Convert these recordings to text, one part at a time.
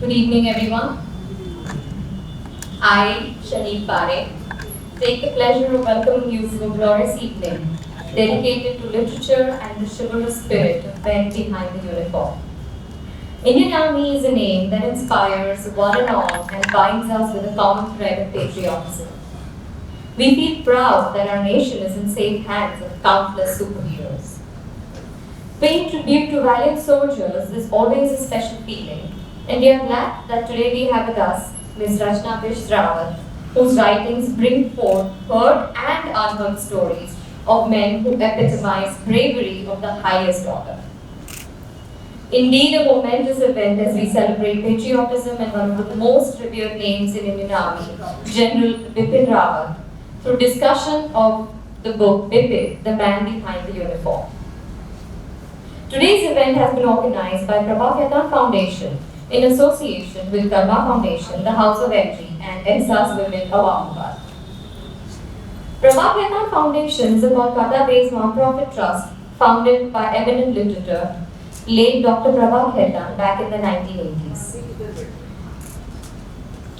Good evening, everyone. I, Shahid Pare, take the pleasure of welcoming you to a glorious evening dedicated to literature and the chivalrous spirit of men behind the uniform. Indian Army is a name that inspires one and all and binds us with a common thread of patriotism. We feel proud that our nation is in safe hands of countless superheroes. Paying tribute to valiant soldiers is always a special feeling, and we are glad that today we have with us Ms. Rachna Bisht, whose writings bring forth heard and unheard stories of men who epitomize bravery of the highest order. Indeed, a momentous event as we celebrate patriotism and one of the most revered names in Indian Army, General Bipin Rawat, through discussion of the book Bipin, the Man Behind the Uniform. Today's event has been organized by Prabha Khaitan Foundation in association with Karma Foundation, the House of Entry, and Ehsas Women of Ahmedabad. Prabha Khaitan Foundation is a Kolkata-based non-profit trust founded by eminent literator, late Dr. Prabha Khaitan, back in the 1980s.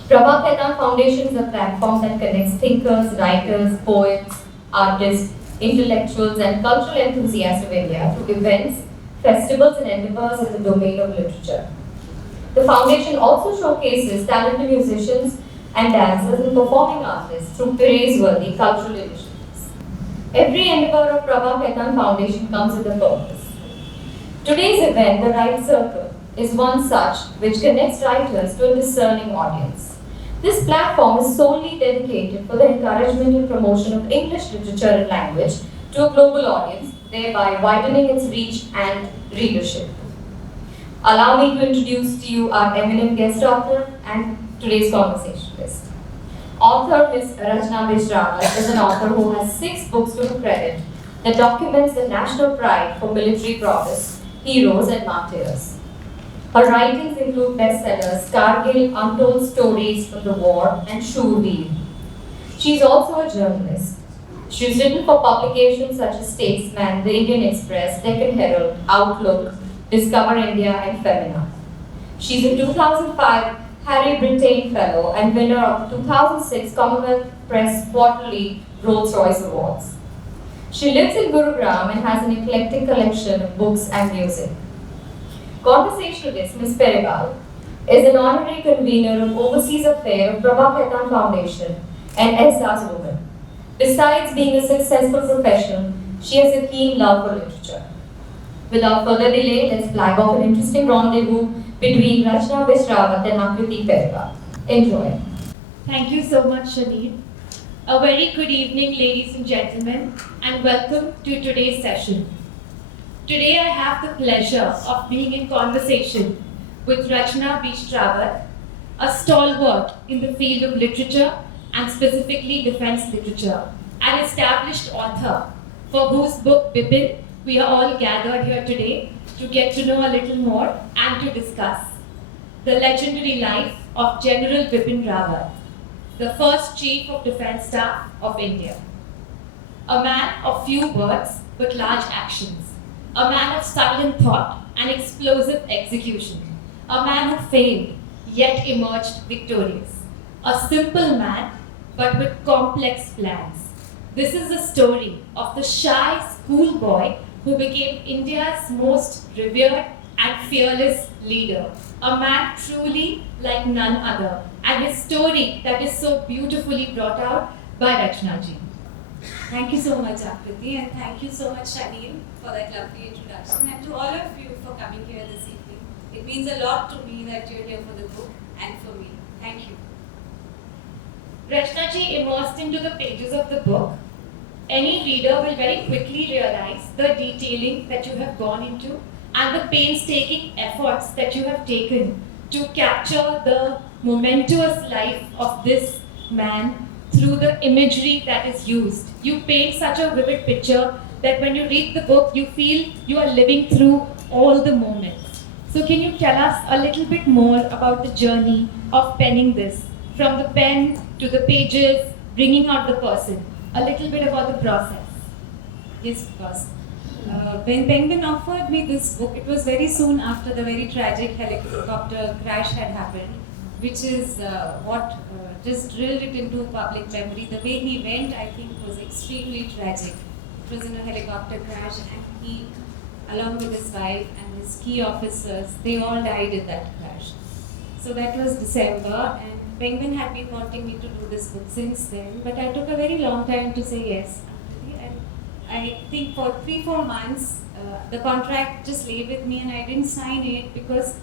Prabha Khaitan Foundation is a platform that connects thinkers, writers, poets, artists, intellectuals, and cultural enthusiasts of India to events, festivals, and endeavors in the domain of literature. The foundation also showcases talented musicians and dancers and performing artists through praiseworthy cultural initiatives. Every endeavor of Prabha Khaitan Foundation comes with a purpose. Today's event, the Write Circle, is one such which connects writers to a discerning audience. This platform is solely dedicated for the encouragement and promotion of English literature and language to a global audience, thereby widening its reach and readership. Allow me to introduce to you our eminent guest author and today's conversationalist. Author Ms. Rachna Bisht is an author who has 6 books to her credit that documents the national pride for military prowess, heroes and martyrs. Her writings include bestsellers Kargil, Untold Stories from the War, and Shoorveer. She is also a journalist. She has written for publications such as Statesman, The Indian Express, Deccan Herald, Outlook, Discover India, and Femina. She is a 2005 Harry Brintain Fellow and winner of the 2006 Commonwealth Press Quarterly Rolls-Royce Awards. She lives in Gurugram and has an eclectic collection of books and music. Conversationalist Ms. Perigal is an honorary convener of Overseas Affairs of Prabha Khaitan Foundation and Ehsas Women. Besides being a successful professional, she has a keen love for literature. Without further delay, let's flag off an interesting rendezvous between Rachna Bisht and Akriti Perigal. Enjoy. Thank you so much, Shahid. A very good evening, ladies and gentlemen, and welcome to today's session. Today I have the pleasure of being in conversation with Rachna Bisht, a stalwart in the field of literature and specifically defense literature, an established author for whose book Bipin we are all gathered here today to get to know a little more and to discuss the legendary life of General Bipin Rawat, the first Chief of Defence Staff of India. A man of few words but large actions, a man of silent thought and explosive execution, a man who failed yet emerged victorious, a simple man but with complex plans. This is the story of the shy schoolboy who became India's most revered and fearless leader, a man truly like none other, and his story that is so beautifully brought out by Rachna ji. Thank you so much, Akriti, and thank you so much, Shaneen, for that lovely introduction, and to all of you for coming here this evening. It means a lot to me that you're here for the book and for me. Thank you. Rachna ji immersed into the pages of the book. Any reader will very quickly realize the detailing that you have gone into and the painstaking efforts that you have taken to capture the momentous life of this man through the imagery that is used. You paint such a vivid picture that when you read the book, you feel you are living through all the moments. So can you tell us a little bit more about the journey of penning this, from the pen to the pages, bringing out the person, a little bit about the process? Yes, of course. When Penguin offered me this book, it was very soon after the very tragic helicopter crash had happened, which is what just drilled it into public memory. The way he went, I think, was extremely tragic. It was in a helicopter crash, and he, along with his wife and his key officers, they all died in that crash. So that was December, and Penguin had been wanting me to do this book since then, but I took a very long time to say yes. And I think for 3-4 months, the contract just lay with me, and I didn't sign it because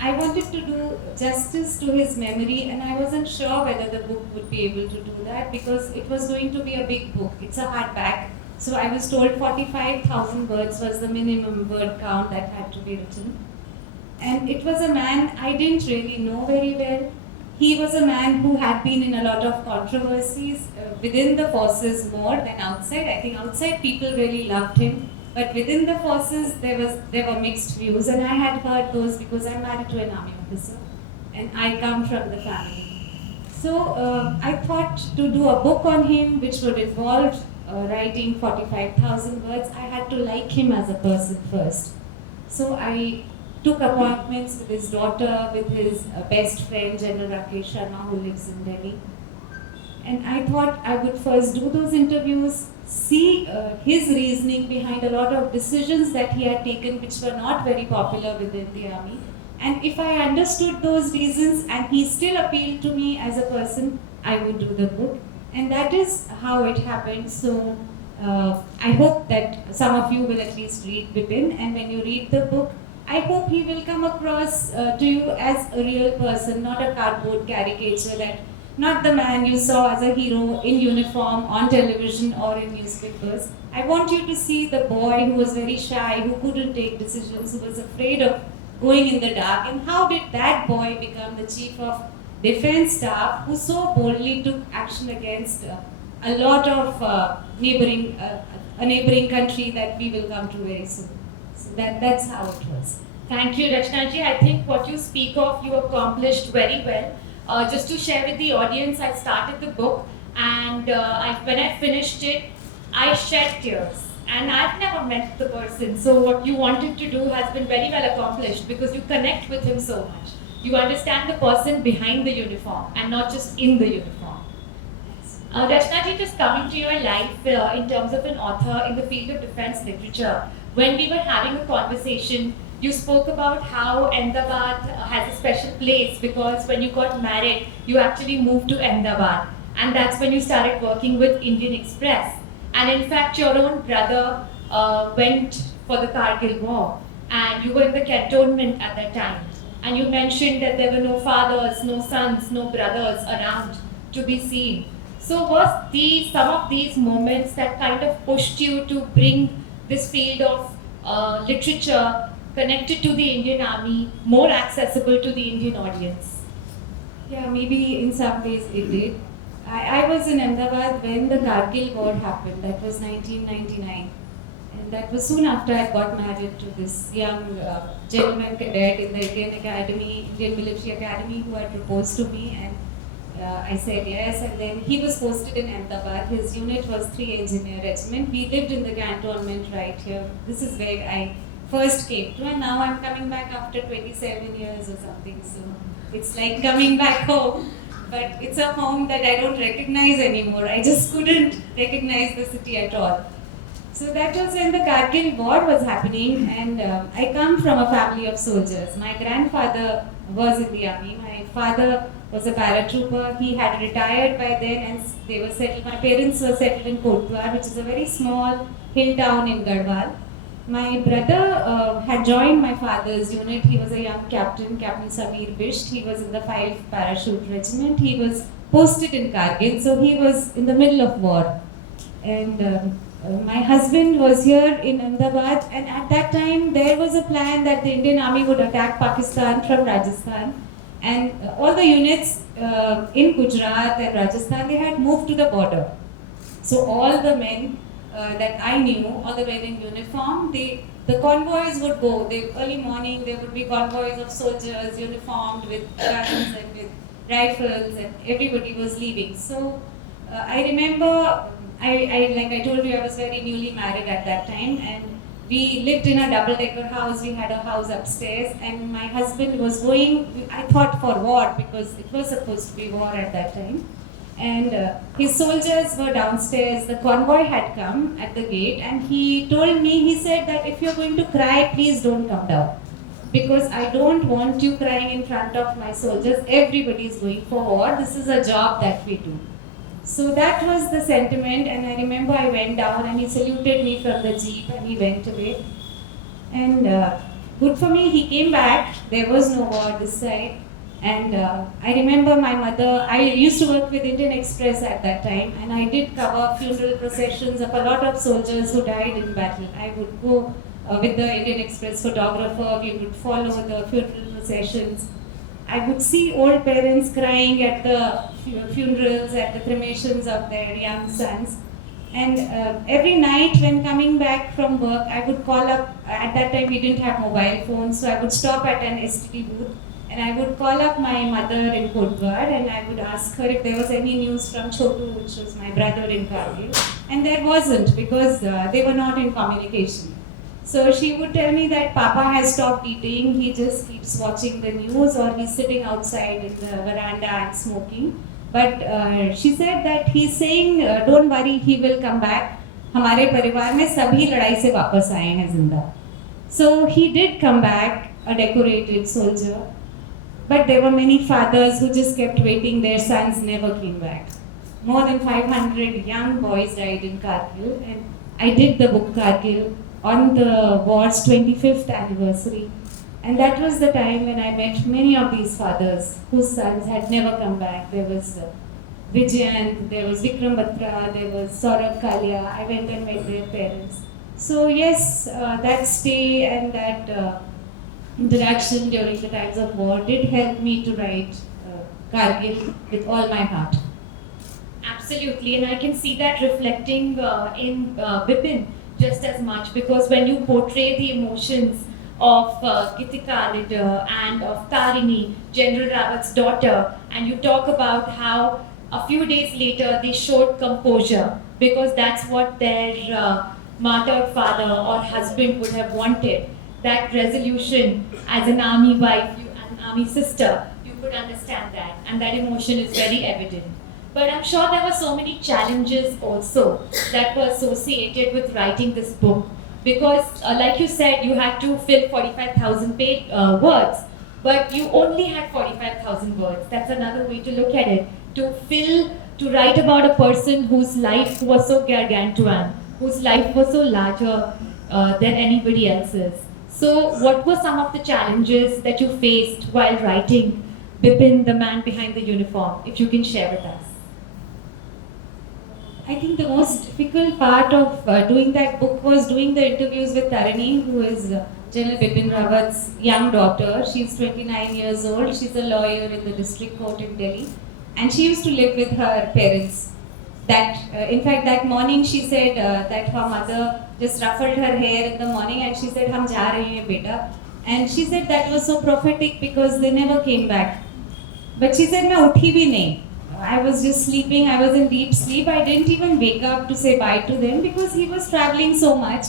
I wanted to do justice to his memory, and I wasn't sure whether the book would be able to do that because it was going to be a big book. It's a hardback. So I was told 45,000 words was the minimum word count that had to be written. And it was a man I didn't really know very well. He was a man who had been in a lot of controversies within the forces more than outside. I think outside people really loved him, but within the forces there were mixed views, and I had heard those because I'm married to an army officer, and I come from the family. So I thought to do a book on him, which would involve writing 45,000 words. I had to like him as a person first. So I took appointments with his daughter, with his best friend, General Rakesh Sharma, who lives in Delhi. And I thought I would first do those interviews, see his reasoning behind a lot of decisions that he had taken which were not very popular within the army. And if I understood those reasons and he still appealed to me as a person, I would do the book. And that is how it happened. So I hope that some of you will at least read Bipin, and when you read the book, I hope he will come across to you as a real person, not a cardboard caricature, that not the man you saw as a hero in uniform on television or in newspapers. I want you to see the boy who was very shy, who couldn't take decisions, who was afraid of going in the dark, and how did that boy become the chief of defense staff who so boldly took action against a lot of a neighboring country that we will come to very soon. So that's how it was. Thank you, Rachna ji. I think what you speak of, you accomplished very well. Just to share with the audience, I started the book, and when I finished it, I shed tears. And I've never met the person. So what you wanted to do has been very well accomplished because you connect with him so much. You understand the person behind the uniform and not just in the uniform. Rachna ji, just coming to your life in terms of an author in the field of defense literature, when we were having a conversation, you spoke about how Ahmedabad has a special place because when you got married, you actually moved to Ahmedabad, and that's when you started working with Indian Express. And in fact, your own brother went for the Kargil War, and you were in the cantonment at that time. And you mentioned that there were no fathers, no sons, no brothers around to be seen. So was some of these moments that kind of pushed you to bring this field of literature connected to the Indian Army more accessible to the Indian audience? Yeah, maybe in some ways it did. I was in Ahmedabad when the Kargil War happened. That was 1999. And that was soon after I got married to this young gentleman cadet in the Indian Military Academy who had proposed to me, and I said yes. And then he was posted in Ahmedabad. His unit was 3 Engineer Regiment. We lived in the cantonment right here. This is where I first came to, and now I'm coming back after 27 years or something. So it's like coming back home. But it's a home that I don't recognize anymore. I just couldn't recognize the city at all. So that was when the Kargil War was happening, and I come from a family of soldiers. My grandfather was in the army. My father was a paratrooper. He had retired by then, and they were settled. My parents were settled in Kotdwar, which is a very small hill town in Garhwal. My brother had joined my father's unit. He was a young captain, Captain Sameer Bisht. He was in the 5 Parachute Regiment. He was posted in Kargil, so he was in the middle of war. And my husband was here in Ahmedabad, and at that time there was a plan that the Indian Army would attack Pakistan from Rajasthan. And all the units in Gujarat and Rajasthan, they had moved to the border. So all the men that I knew, all the men in uniform, the convoys would go. Early morning there would be convoys of soldiers uniformed with guns and with rifles, and everybody was leaving. So I remember, like I told you, I was very newly married at that time, and We lived in a double-decker house. We had a house upstairs, and my husband was going, I thought, for war, because it was supposed to be war at that time. And his soldiers were downstairs. The convoy had come at the gate, and he told me, he said that if you're going to cry, please don't come down, because I don't want you crying in front of my soldiers. Everybody is going for war. This is a job that we do. So that was the sentiment, and I remember I went down and he saluted me from the jeep and he went away. And good for me, he came back. There was no war this side. And I remember my mother, I used to work with Indian Express at that time, and I did cover funeral processions of a lot of soldiers who died in battle. I would go with the Indian Express photographer, we would follow the funeral processions. I would see old parents crying at the funerals, at the cremations of their young sons. And every night when coming back from work, I would call up, at that time we didn't have mobile phones, so I would stop at an STD booth and I would call up my mother in Kodwar and I would ask her if there was any news from Chotu, which was my brother in Kargil. And there wasn't, because they were not in communication. So she would tell me that Papa has stopped eating, he just keeps watching the news, or he's sitting outside in the veranda and smoking. But she said that he's saying, don't worry, he will come back. हमारे परिवार में सभी लड़ाई से वापस आए हैं जिंदा. So he did come back, a decorated soldier. But there were many fathers who just kept waiting, their sons never came back. More than 500 young boys died in Kargil, and I did the book Kargil on the war's 25th anniversary. And that was the time when I met many of these fathers whose sons had never come back. There was Vijayant, there was Vikram Batra, there was Saurabh Kalia. I went and met their parents. So yes, that stay and that interaction during the times of war did help me to write Kargil with all my heart. Absolutely, and I can see that reflecting in Bipin just as much, because when you portray the emotions of Gitika leader and of Tarini, General Rawat's daughter, and you talk about how a few days later they showed composure, because that's what their martyred father or husband would have wanted. That resolution as an army wife, as an army sister, you could understand that, and that emotion is very evident. But I'm sure there were so many challenges also that were associated with writing this book, because like you said, you had to fill 45,000 words, but you only had 45,000 words. That's another way to look at it. To write about a person whose life was so gargantuan, whose life was so larger than anybody else's. So what were some of the challenges that you faced while writing Bipin, the man behind the uniform, if you can share with us? I think the most difficult part of doing that book was doing the interviews with Tarini, who is General Bipin Rawat's young daughter. She's 29 years old. She's a lawyer in the district court in Delhi. And she used to live with her parents. In fact, that morning she said that her mother just ruffled her hair in the morning and she said, "Hum ja rahe hain, beta." And she said that was so prophetic because they never came back. But she said, "Main uthi bhi nahi." I was just sleeping, I was in deep sleep. I didn't even wake up to say bye to them because he was traveling so much.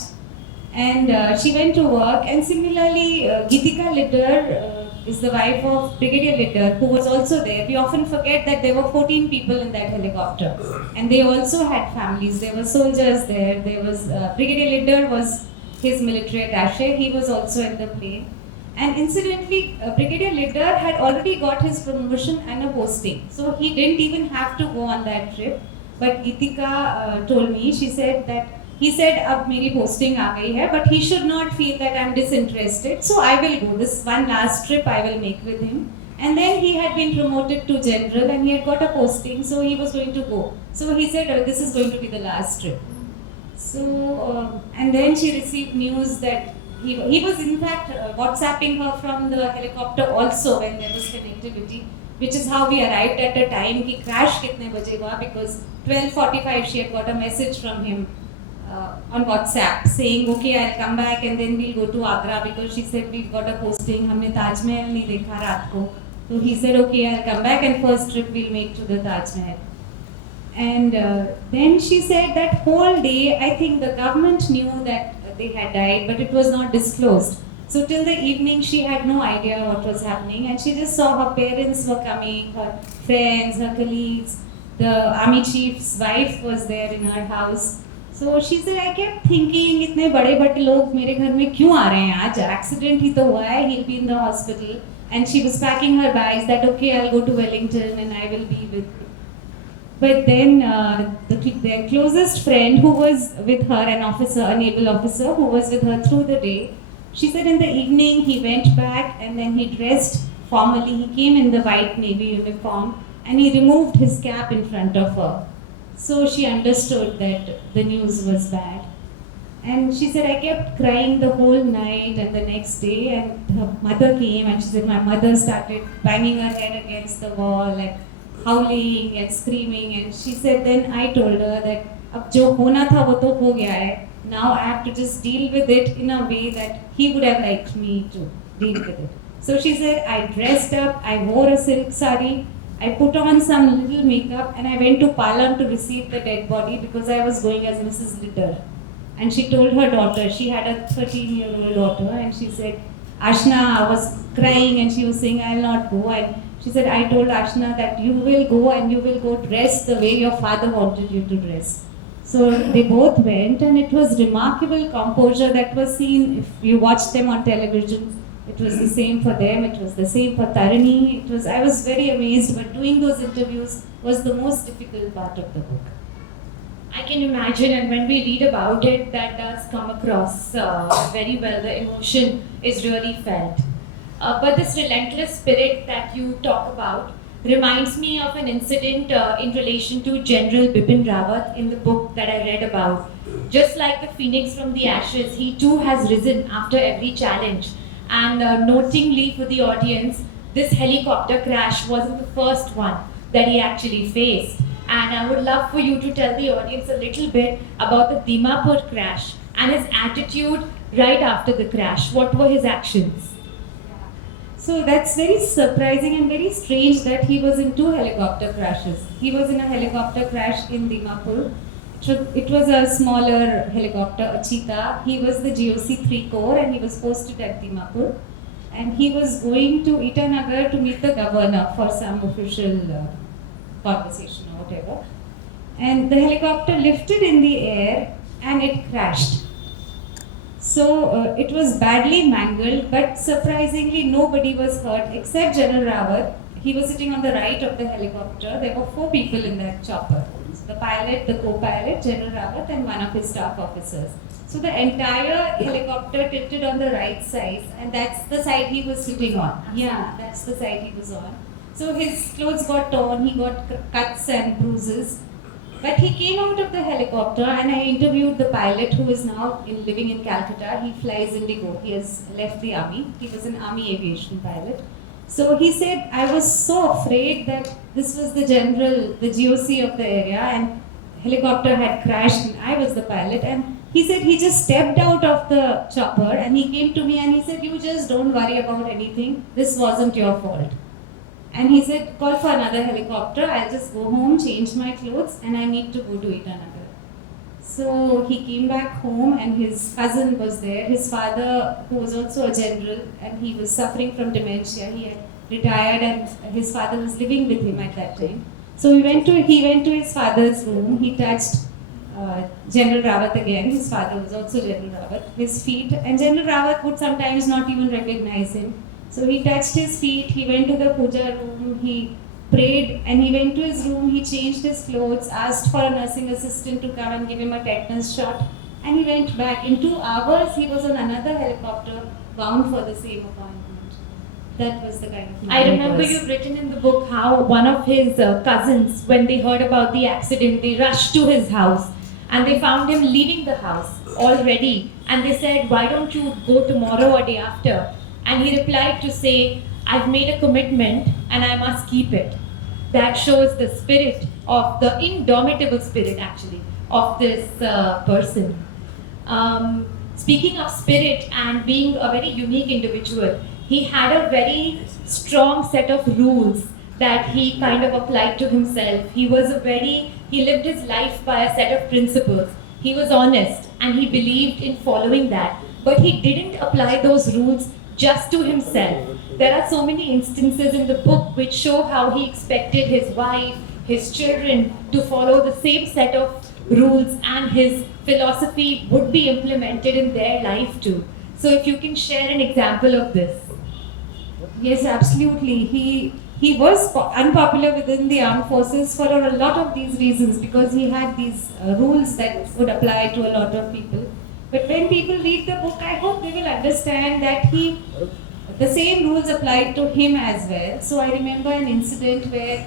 And she went to work. And similarly, Gitika Litter is the wife of Brigadier Litter, who was also there. We often forget that there were 14 people in that helicopter. And they also had families. There were soldiers there. There was Brigadier Litter was his military attaché. He was also in the plane. And incidentally, Brigadier Litter had already got his promotion and a posting. So he didn't even have to go on that trip. But Gitika told me, she said that, he said, "Ab meri posting aa gayi hai," but he should not feel that I'm disinterested. So I will go. This one last trip I will make with him. And then he had been promoted to general and he had got a posting, so he was going to go. So he said, "This is going to be the last trip." So, and then she received news that he was in fact WhatsApping her from the helicopter also when there was connectivity, which is how we arrived at a time ki crash kitne baje hua, because 12:45 she had got a message from him on WhatsApp saying, "Okay, I'll come back and then we'll go to Agra," because she said, "We've got a posting, हमने Taj Mahal नहीं देखा रात को." So he said, "Okay, I'll come back and first trip we'll make to the Taj Mahal." And then she said that whole day, I think the government knew that they had died, but it was not disclosed. So till the evening, she had no idea what was happening, and she just saw her parents were coming, her friends, her colleagues. The army chief's wife was there in her house. So she said, I kept thinking, इतने बड़े बड़े लोग मेरे घर में क्यों आ रहे हैं आज? Accident ही तो हुआ है. He'll be in the hospital. And she was packing her bags that okay, I'll go to Wellington and I will be with. But then their closest friend who was with her, an officer, a naval officer who was with her through the day, she said in the evening he went back and then he dressed formally. He came in the white navy uniform and he removed his cap in front of her. So she understood that the news was bad. And she said, I kept crying the whole night and the next day. And her mother came and she said, my mother started banging her head against the wall and howling and screaming. And she said, then I told her that, अब जो होना था वो तो हो गया है. Now I have to just deal with it in a way that he would have liked me to deal with it. So she said, I dressed up, I wore a silk sari, I put on some little makeup and I went to Palam to receive the dead body because I was going as Mrs. Litter. And she told her daughter, she had a 13-year-old daughter, and she said, Ashna was crying and she was saying, I will not go. And she said, I told Ashna that you will go and you will go dressed the way your father wanted you to dress. So they both went, and it was remarkable composure that was seen. If you watched them on television, it was the same for them, it was the same for Tarini. I was very amazed, but doing those interviews was the most difficult part of the book. I can imagine, and when we read about it, that does come across very well. The emotion is really felt. But this relentless spirit that you talk about reminds me of an incident in relation to General Bipin Rawat in the book that I read about. Just like the phoenix from the ashes, he too has risen after every challenge. And notingly for the audience, this helicopter crash wasn't the first one that he actually faced. And I would love for you to tell the audience a little bit about the Dimapur crash and his attitude right after the crash. What were his actions? So that's very surprising and very strange that he was in two helicopter crashes. He was in a helicopter crash in Dimapur. It was a smaller helicopter, a Cheetah. He was the GOC 3 Corps and he was posted at Dimapur. And he was going to Itanagar to meet the governor for some official conversation or whatever. And the helicopter lifted in the air and it crashed. So it was badly mangled, but surprisingly nobody was hurt except General Rawat. He was sitting on the right of the helicopter. There were 4 people in that chopper. The pilot, the co-pilot, General Rawat, and one of his staff officers. So the entire helicopter tilted on the right side, and that's the side he was sitting on. Yeah, that's the side he was on. So his clothes got torn, he got cuts and bruises. But he came out of the helicopter, and I interviewed the pilot who is now living in Calcutta. He flies Indigo. He has left the army. He was an army aviation pilot. So he said, I was so afraid that this was the general, the GOC of the area, and helicopter had crashed and I was the pilot. And he said he just stepped out of the chopper and he came to me and he said, you just don't worry about anything. This wasn't your fault. And he said, call for another helicopter. I'll just go home, change my clothes, and I need to go to Itanagar. So he came back home and his cousin was there. His father, who was also a general, and he was suffering from dementia. He had retired and his father was living with him at that time. So he went to his father's room. He touched General Rawat again. His father was also General Rawat. His feet, and General Rawat would sometimes not even recognize him. So he touched his feet, he went to the puja room, he prayed, and he went to his room, he changed his clothes, asked for a nursing assistant to come and give him a tetanus shot, and he went back. In 2 hours, he was on another helicopter bound for the same appointment. That was the kind of man I remember he was. you've written in the book how one of his cousins, when they heard about the accident, they rushed to his house and they found him leaving the house already. And they said, why don't you go tomorrow or day after? And he replied to say, I've made a commitment and I must keep it. That shows the spirit of the indomitable spirit actually of this person. Speaking of spirit and being a very unique individual, he had a very strong set of rules that he kind of applied to himself. He lived his life by a set of principles. He was honest. and he believed in following that, but he didn't apply those rules just to himself. There are so many instances in the book which show how he expected his wife, his children to follow the same set of rules, and his philosophy would be implemented in their life too. So if you can share an example of this. Yes, absolutely. He was unpopular within the armed forces for a lot of these reasons, because he had these rules that would apply to a lot of people. But when people read the book, I hope they will understand that the same rules applied to him as well. So I remember an incident where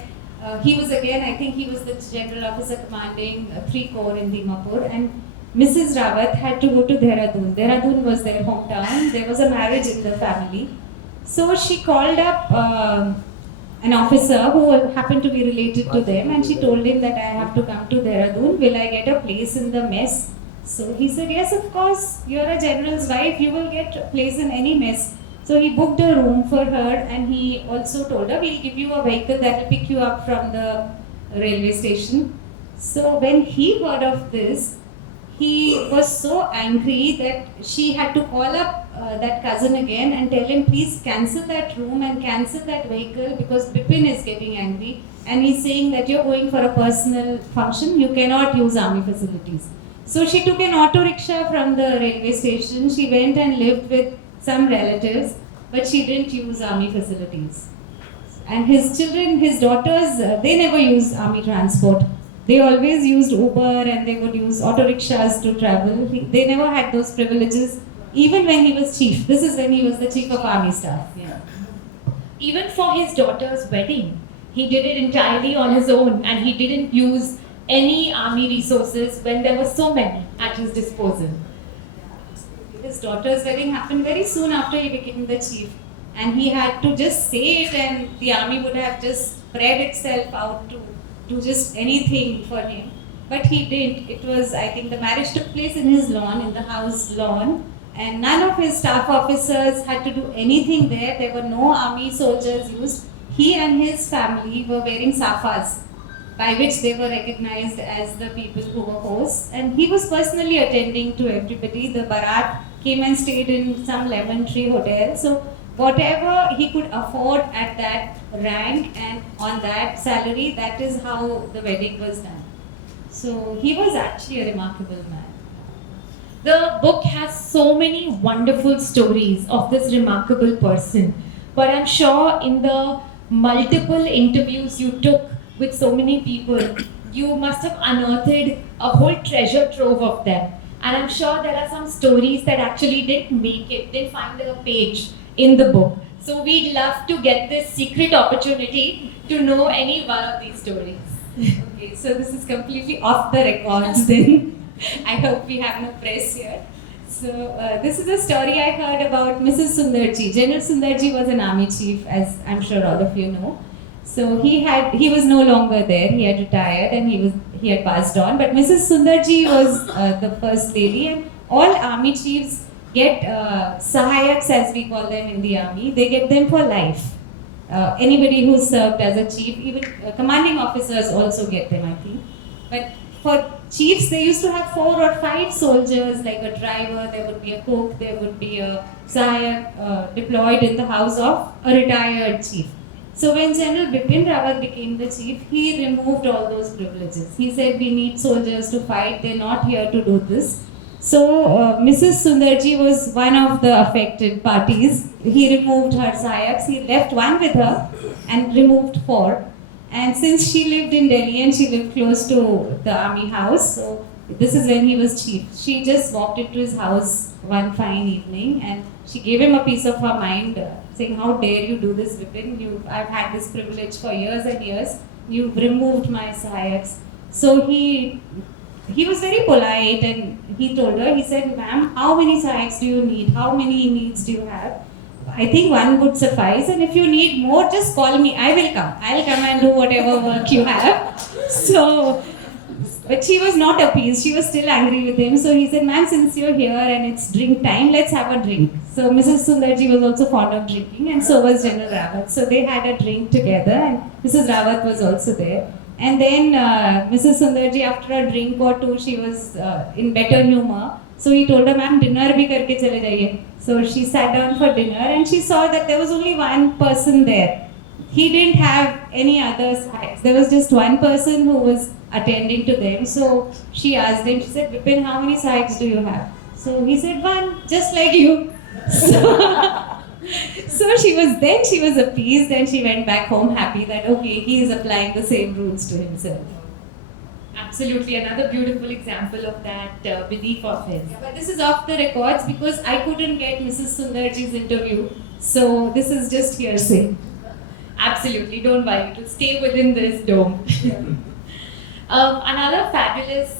he was again, I think he was the general officer commanding 3 Corps in Dimapur, and Mrs. Rawat had to go to Dehradun. Dehradun was their hometown. There was a marriage in the family. So she called up an officer who happened to be related to them, and she told him that I have to come to Dehradun. Will I get a place in the mess? So he said, yes, of course. You're a general's wife. You will get a place in any mess. So he booked a room for her, and he also told her, we'll give you a vehicle that will pick you up from the railway station. So when he heard of this, he was so angry that she had to call up that cousin again and tell him, please cancel that room and cancel that vehicle, because Bipin is getting angry and he's saying that you're going for a personal function, you cannot use army facilities. So she took an auto rickshaw from the railway station. She went and lived with some relatives, but she didn't use army facilities. And his children, his daughters, they never used army transport. They always used Uber, and they would use auto rickshaws to travel. They never had those privileges, even when he was chief. This is when he was the chief of army staff. Yeah. Even for his daughter's wedding, he did it entirely on his own, and he didn't use any army resources when there were so many at his disposal. His daughter's wedding happened very soon after he became the chief, and he had to just say it, and the army would have just spread itself out to do just anything for him. But he didn't. It was, I think, the marriage took place in his lawn, in the house lawn, and none of his staff officers had to do anything there. There were no army soldiers used. He and his family were wearing safas, by which they were recognized as the people who were hosts, and he was personally attending to everybody. The Barat came and stayed in some lemon tree hotel. So whatever he could afford at that rank and on that salary, that is how the wedding was done. So he was actually a remarkable man. The book has so many wonderful stories of this remarkable person, but I'm sure in the multiple interviews you took with so many people, you must have unearthed a whole treasure trove of them. And I'm sure there are some stories that actually didn't make it, didn't find a page in the book. So we'd love to get this secret opportunity to know any one of these stories. Okay, so this is completely off the records then. I hope we have no press here. So this is a story I heard about Mrs. Sundarji. General Sundarji was an army chief, as I'm sure all of you know. So he was no longer there. He had retired and he had passed on. But Mrs. Sundarji was the first lady, and all army chiefs get sahayaks, as we call them in the army. They get them for life. Anybody who served as a chief, even commanding officers also get them, I think. But for chiefs, they used to have 4 or 5 soldiers, like a driver, there would be a cook, there would be a sahayak deployed in the house of a retired chief. So when General Bipin Rawat became the chief, he removed all those privileges. He said, we need soldiers to fight, they're not here to do this. So Mrs. Sundarji was one of the affected parties. He removed her sahayaks. He left one with her and removed 4. And since she lived in Delhi and she lived close to the army house, so this is when he was chief. She just walked into his house one fine evening and she gave him a piece of her mind, saying, how dare you do this, Vipin? I've had this privilege for years and years. You've removed my sahayaks. So he was very polite and he told her, he said, ma'am, how many sahayaks do you need? How many needs do you have? I think 1 would suffice, and if you need more, just call me. I will come. I'll come and do whatever work you have. So, but she was not appeased. She was still angry with him. So he said, ma'am, since you're here and it's drink time, let's have a drink. So Mrs. Sundarji was also fond of drinking, and so was General Rawat. So they had a drink together, and Mrs. Rawat was also there. And then Mrs. Sundarji, after a drink or two, she was in better humor. So he told her, "Ma'am, dinner bhi karke chale jaiye." So she sat down for dinner and she saw that there was only one person there. He didn't have any other sides. There was just one person who was attending to them. So she asked him, she said, "Vipin, how many sides do you have?" So he said, "One, just like you." So she was appeased and she went back home happy that okay, he is applying the same rules to himself. Absolutely, another beautiful example of that belief of his. Yeah, but this is off the records because I couldn't get Mrs. Sundarji's interview. So this is just hearsay. Absolutely, don't worry, it will stay within this dome. Another fabulous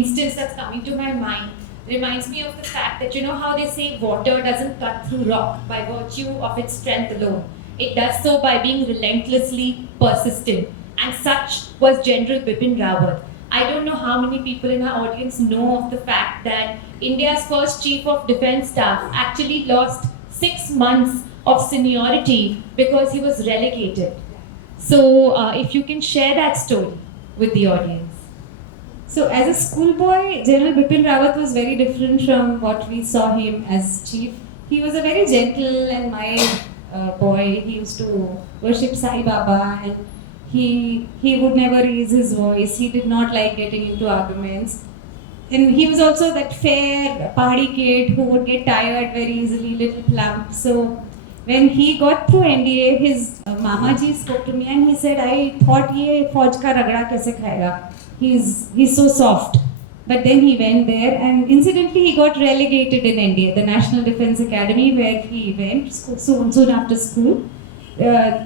instance that's coming to my mind reminds me of the fact that you know how they say water doesn't cut through rock by virtue of its strength alone. It does so by being relentlessly persistent. And such was General Bipin Rawat. I don't know how many people in our audience know of the fact that India's first Chief of Defence Staff actually lost 6 months of seniority because he was relegated. So if you can share that story with the audience. So as a schoolboy, General Bipin Rawat was very different from what we saw him as chief. He was a very gentle and mild boy. He used to worship Sai Baba and he would never raise his voice. He did not like getting into arguments. And he was also that fair Pahadi kid who would get tired very easily, little plump. So when he got through NDA, his Mama ji spoke to me and he said, "I thought ye fauj ka ragda kaise khayega? He's so soft." But then he went there and incidentally he got relegated in NDA, the National Defence Academy, where he went soon after school.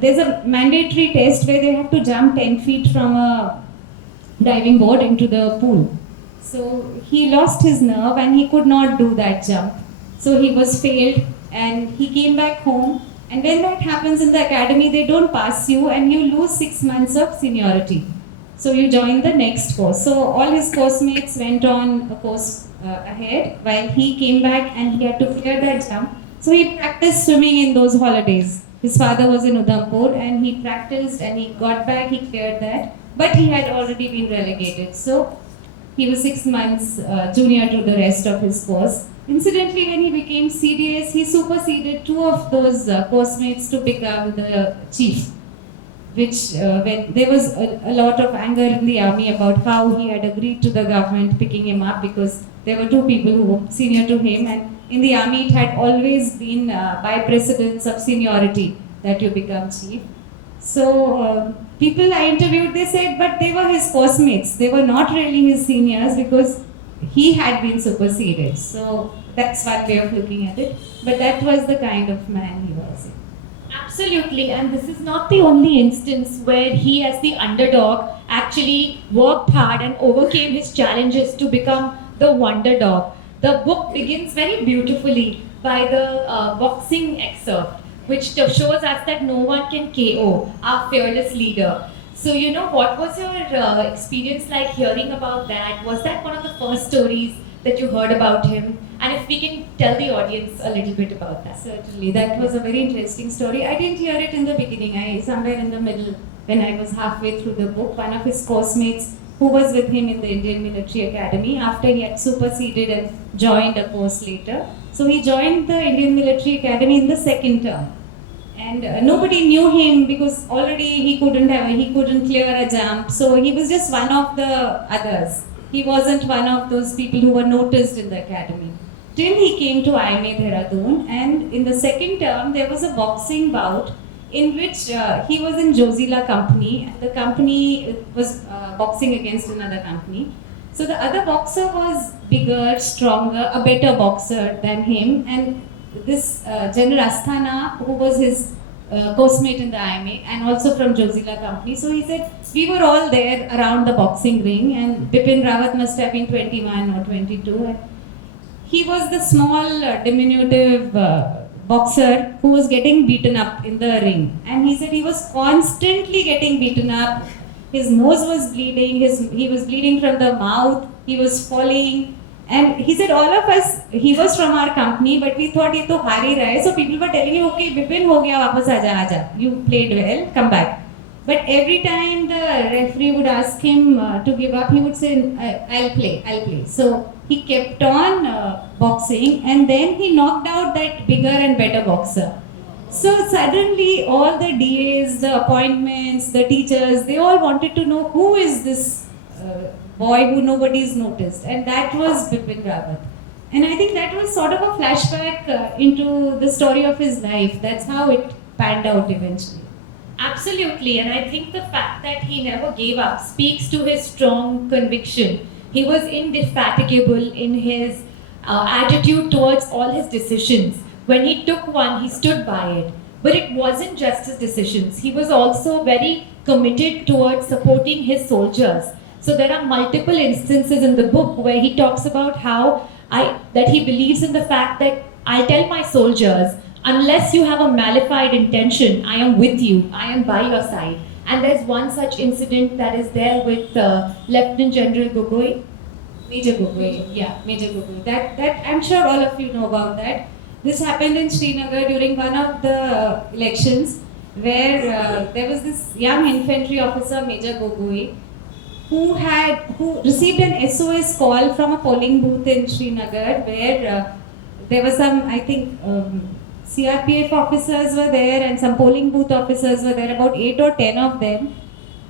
There's a mandatory test where they have to jump 10 feet from a diving board into the pool. So he lost his nerve and he could not do that jump. So he was failed and he came back home. And when that happens in the academy, they don't pass you and you lose 6 months of seniority. So you join the next course. So all his course mates went on a course ahead while he came back and he had to clear that jump. So he practiced swimming in those holidays. His father was in Udhampur and he practiced and he got back, he cleared that. But he had already been relegated. So he was 6 months junior to the rest of his course. Incidentally, when he became CDS, he superseded 2 of those course mates to become the chief. Which when there was a lot of anger in the army about how he had agreed to the government picking him up because there were 2 people who were senior to him, and in the army it had always been by precedence of seniority that you become chief. So people I interviewed, they said, but they were his course mates. They were not really his seniors because he had been superseded. So that's one way of looking at it. But that was the kind of man he was. Absolutely, and this is not the only instance where he, as the underdog, actually worked hard and overcame his challenges to become the wonder dog. The book begins very beautifully by the boxing excerpt, which shows us that no one can KO our fearless leader. So, you know, what was your experience like hearing about that? Was that one of the first stories that you heard about him? And if we can tell the audience a little bit about that. Certainly, that was a very interesting story. I didn't hear it in the beginning. Somewhere in the middle, when I was halfway through the book, one of his course mates who was with him in the Indian Military Academy after he had superseded and joined a course later. So he joined the Indian Military Academy in the 2nd term. And nobody knew him because already he couldn't clear a jump. So he was just one of the others. He wasn't one of those people who were noticed in the academy. Till he came to IMA Dehradun, and in the 2nd term there was a boxing bout in which he was in Jozila company, and the company was boxing against another company. So the other boxer was bigger, stronger, a better boxer than him, and this General Asthana, who was his course mate in the IMA and also from Jozila company. So he said, we were all there around the boxing ring, and Bipin Rawat must have been 21 or 22. And he was the small, diminutive boxer who was getting beaten up in the ring. And he said he was constantly getting beaten up. His nose was bleeding, he was bleeding from the mouth, he was falling. And he said, all of us, he was from our company, but we thought he to har hi raha hai. So people were telling him, okay, Bipin ho gaya, wapas aaja. You played well, come back. But every time the referee would ask him to give up, he would say, I'll play. So he kept on boxing, and then he knocked out that bigger and better boxer. So suddenly, all the DAs, the appointments, the teachers, they all wanted to know who is this boy who nobody's noticed, and that was Bipin Rawat. And I think that was sort of a flashback into the story of his life. That's how it panned out eventually. Absolutely, and I think the fact that he never gave up speaks to his strong conviction. He was indefatigable in his attitude towards all his decisions. When he took one, he stood by it. But it wasn't just his decisions, he was also very committed towards supporting his soldiers. So there are multiple instances in the book where he talks about how that he believes in the fact that I'll tell my soldiers, unless you have a malified intention, I am with you, I am by your side. And there's one such incident that is there with Lieutenant General Gogoi. Major Gogoi, yeah, Major Gogoi. That I'm sure all of you know about that. This happened in Srinagar during one of the elections, where there was this young infantry officer, Major Gogoi, who received an SOS call from a polling booth in Srinagar, where there was some, I think, CRPF officers were there and some polling booth officers were there, about 8 or 10 of them.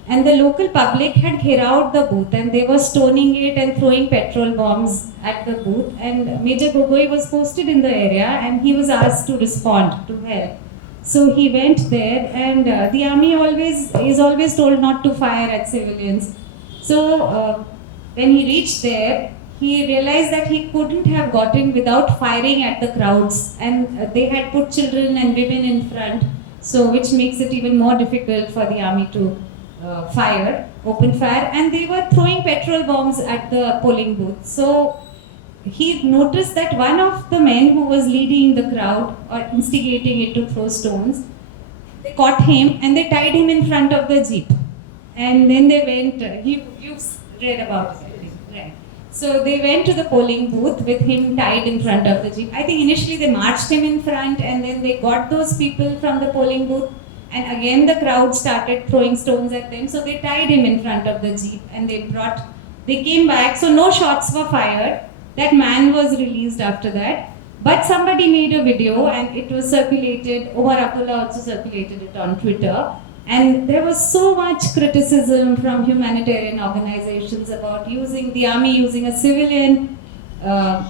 And the local public had out the booth, and they were stoning it and throwing petrol bombs at the booth. And Major Gogoi was posted in the area, and he was asked to respond, to help. So he went there, and the army is always told not to fire at civilians. So when he reached there, he realized that he couldn't have gotten without firing at the crowds, and they had put children and women in front, so which makes it even more difficult for the army to open fire, and they were throwing petrol bombs at the polling booth. So he noticed that one of the men who was leading the crowd or instigating it to throw stones, they caught him and they tied him in front of the jeep. And then they went, you've read about it, right? So they went to the polling booth with him tied in front of the jeep. I think initially they marched him in front, and then they got those people from the polling booth, and again the crowd started throwing stones at them. So they tied him in front of the jeep, and they came back. So no shots were fired. That man was released after that. But somebody made a video, and it was circulated. Omar Abdullah also circulated it on Twitter. And there was so much criticism from humanitarian organizations about the army using a civilian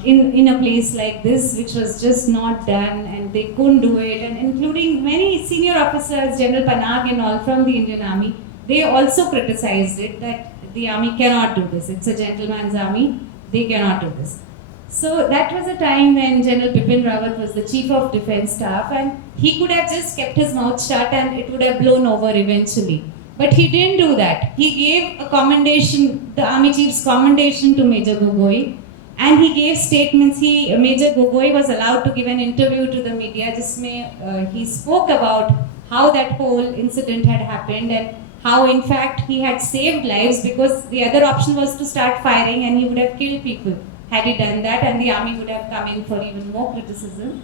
in a place like this, which was just not done, and they couldn't do it. And including many senior officers, General Panag and all from the Indian Army, they also criticized it, that the army cannot do this. It's a gentleman's army, they cannot do this. So that was a time when General Bipin Rawat was the Chief of Defence Staff, and he could have just kept his mouth shut and it would have blown over eventually. But he didn't do that. He gave a commendation, the Army Chief's commendation to Major Gogoi, and he gave statements. Major Gogoi was allowed to give an interview to the media. He spoke about how that whole incident had happened, and how in fact he had saved lives, because the other option was to start firing and he would have killed people had he done that, and the army would have come in for even more criticism.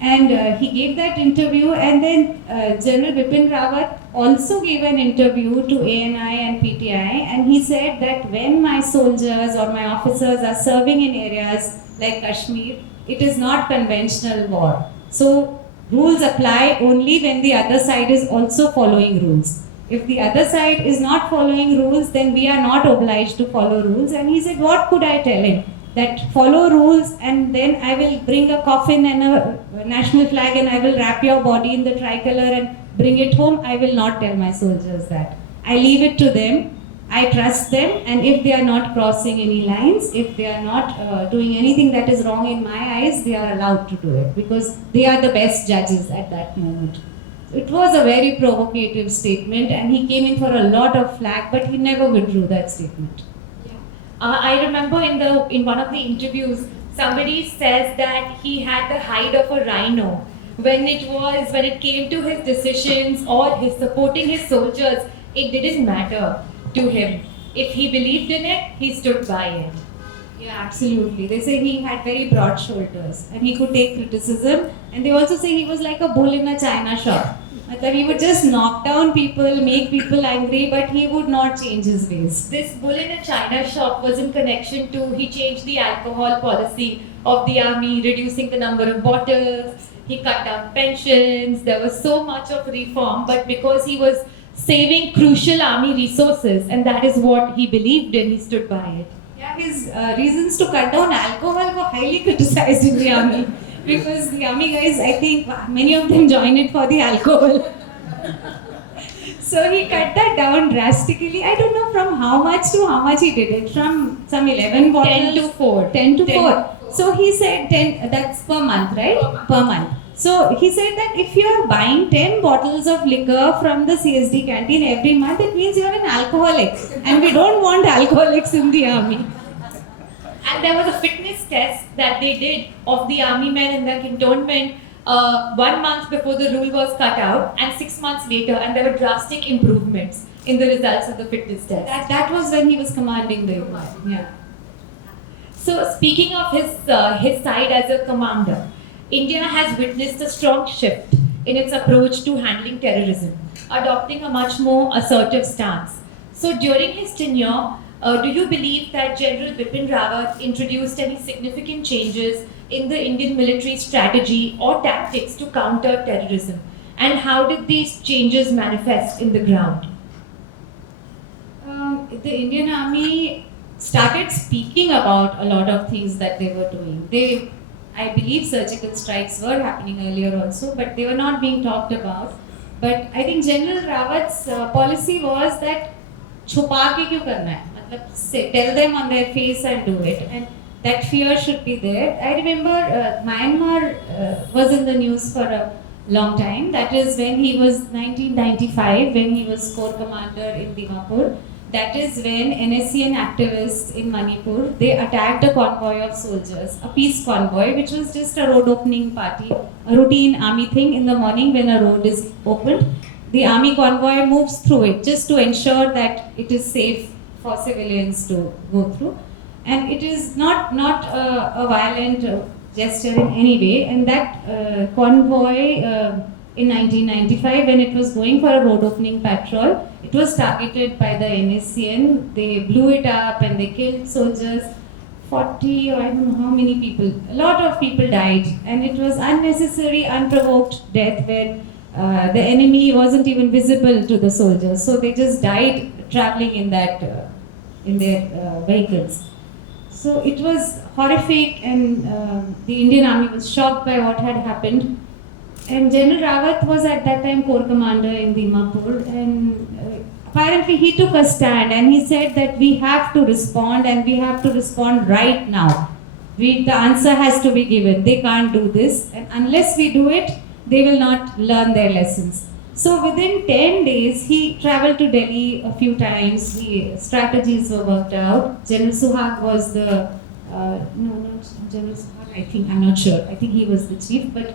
And he gave that interview, and then General Bipin Rawat also gave an interview to ANI and PTI, and he said that when my soldiers or my officers are serving in areas like Kashmir, it is not conventional war. So rules apply only when the other side is also following rules. If the other side is not following rules, then we are not obliged to follow rules. And he said, what could I tell him? That follow rules, and then I will bring a coffin and a national flag, and I will wrap your body in the tricolor and bring it home. I will not tell my soldiers that. I leave it to them. I trust them, and if they are not crossing any lines, if they are not doing anything that is wrong in my eyes, they are allowed to do it, because they are the best judges at that moment. It was a very provocative statement, and he came in for a lot of flack, but he never withdrew that statement. I remember in one of the interviews, somebody says that he had the hide of a rhino. When it came to his decisions or his supporting his soldiers, it didn't matter to him. If he believed in it, he stood by it. Yeah, absolutely. They say he had very broad shoulders and he could take criticism. And they also say he was like a bull in a china shop. Matlab, he would just knock down people, make people angry, but he would not change his ways. This bull in a china shop was in connection to he changed the alcohol policy of the army, reducing the number of bottles. He cut down pensions. There was so much of reform, but because he was saving crucial army resources, and that is what he believed in, he stood by it. Yeah, his reasons to cut down alcohol were highly criticized in the army because the army guys, I think many of them joined it for the alcohol. So he cut that down drastically. I don't know from how much to how much he did it. From some 11 bottles. 10 to 4. 10 to 10 4. So he said 10, that's per month, right? Per month. So he said that if you are buying 10 bottles of liquor from the CSD canteen every month, it means you are an alcoholic. And we don't want alcoholics in the army. And there was a fitness test that they did of the army men in the cantonment 1 month before the rule was cut out and 6 months later, and there were drastic improvements in the results of the fitness test. That was when he was commanding the yeah. So speaking of his side as a commander, India has witnessed a strong shift in its approach to handling terrorism, adopting a much more assertive stance. So during his tenure, do you believe that General Bipin Rawat introduced any significant changes in the Indian military strategy or tactics to counter terrorism? And how did these changes manifest in the ground? The Indian Army started speaking about a lot of things that they were doing. I believe surgical strikes were happening earlier also, but they were not being talked about. But I think General Rawat's policy was that छुपा के क्यों करना है? मतलब tell them on their face and do it. And that fear should be there. I remember Myanmar was in the news for a long time. That is when he was 1995, when he was corps commander in Dimapur. That is when NSCN activists in Manipur, they attacked a convoy of soldiers, a peace convoy, which was just a road opening party, a routine army thing in the morning when a road is opened. The army convoy moves through it just to ensure that it is safe for civilians to go through. And it is not a violent gesture in any way. And that convoy in 1995, when it was going for a road opening patrol, it was targeted by the NSCN. They blew it up and they killed soldiers. 40 or I don't know how many people. A lot of people died. And it was unnecessary, unprovoked death where the enemy wasn't even visible to the soldiers. So they just died traveling in that in their vehicles. So it was horrific, and the Indian army was shocked by what had happened. And General Rawat was at that time corps commander in Dimapur, and apparently he took a stand and he said that we have to respond, and we have to respond right now. The answer has to be given. They can't do this, and unless we do it, they will not learn their lessons. So within 10 days, he traveled to Delhi a few times. The strategies were worked out. General Suhag was the, no, not General Suhag, I think, I'm not sure. I think he was the chief, but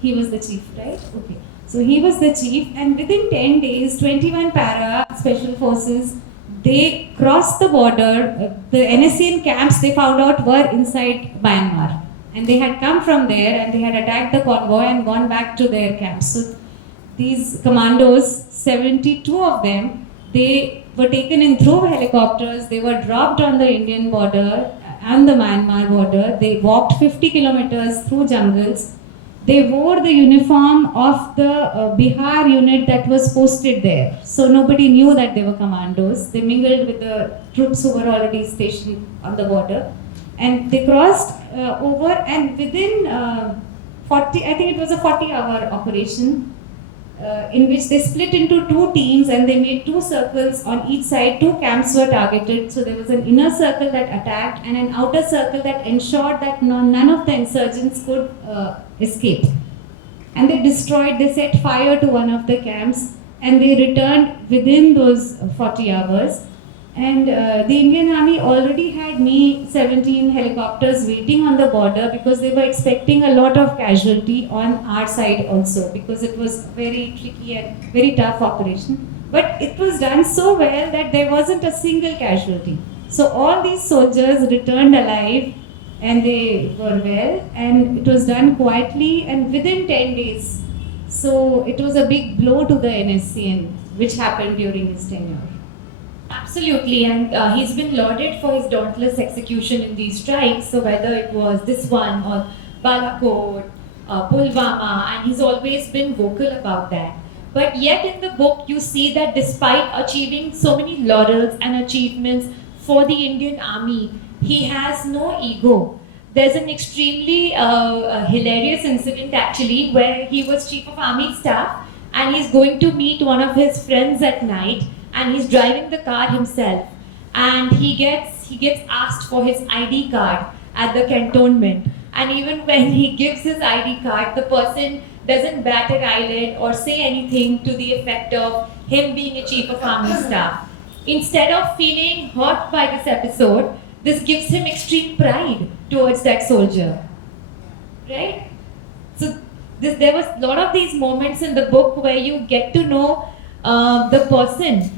he was the chief, right? Okay. So he was the chief, and within 10 days, 21 para special forces, they crossed the border. The NSCN camps they found out were inside Myanmar. And they had come from there and they had attacked the convoy and gone back to their camps. So these commandos, 72 of them, they were taken in through helicopters. They were dropped on the Indian border and the Myanmar border. They walked 50 kilometers through jungles. They wore the uniform of the Bihar unit that was posted there. So nobody knew that they were commandos. They mingled with the troops who were already stationed on the border. And they crossed over, and within 40, I think it was a 40-hour operation, in which they split into two teams and they made two circles on each side. Two camps were targeted. So there was an inner circle that attacked and an outer circle that ensured that none of the insurgents could escape. And they set fire to one of the camps, and they returned within those 40 hours. And the Indian Army already had Mi-17 helicopters waiting on the border because they were expecting a lot of casualty on our side also, because it was a very tricky and very tough operation. But it was done so well that there wasn't a single casualty. So all these soldiers returned alive and they were well, and it was done quietly, and within 10 days, So it was a big blow to the NSCN, which happened during his tenure. Absolutely, and he's been lauded for his dauntless execution in these strikes. So whether it was this one or Balakot, Pulwama, and he's always been vocal about that. But yet in the book, you see that despite achieving so many laurels and achievements for the Indian Army, he has no ego. There's an extremely hilarious incident actually where he was chief of army staff and he's going to meet one of his friends at night and he's driving the car himself and he gets asked for his ID card at the cantonment, and even when he gives his ID card, the person doesn't bat an eyelid or say anything to the effect of him being a chief of army staff. Instead of feeling hurt by this episode, this gives him extreme pride towards that soldier, right? So there was a lot of these moments in the book where you get to know the person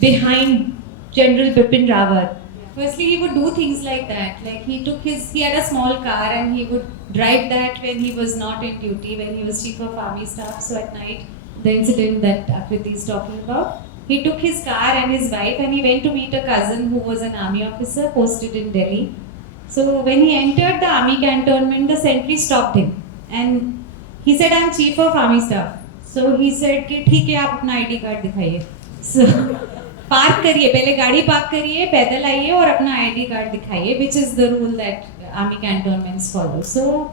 behind General Bipin Rawat. Firstly, he would do things like that. Like he had a small car and he would drive that when he was not in duty, when he was chief of army staff. So at night, the incident that Akriti is talking about, he took his car and his wife and he went to meet a cousin who was an army officer posted in Delhi. So when he entered the army cantonment, the sentry stopped him and he said, "I'm chief of army staff." So he said, "कि ठीक है, आप अपना ID card दिखाइए." So park करिए, पहले गाड़ी park करिए, पैदल आइए और अपना ID card दिखाइए, which is the rule that army cantonments follow. So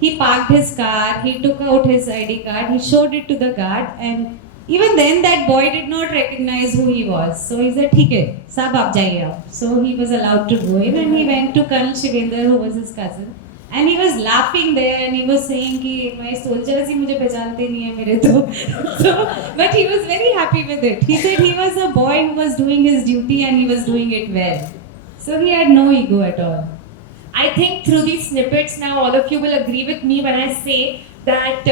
he parked his car, he took out his ID card, he showed it to the guard, and even then that boy did not recognize who he was. So he said, "ठीक है, सब आप जाइए आप." So he was allowed to go in and he went to Colonel Shivendra, who was his cousin. And he was laughing there and he was saying कि my soldiers ही मुझे पहचानते नहीं है मेरे तो. So, but he was very happy with it. He said he was a boy who was doing his duty and he was doing it well. So he had no ego at all. I think through these snippets now all of you will agree with me when I say that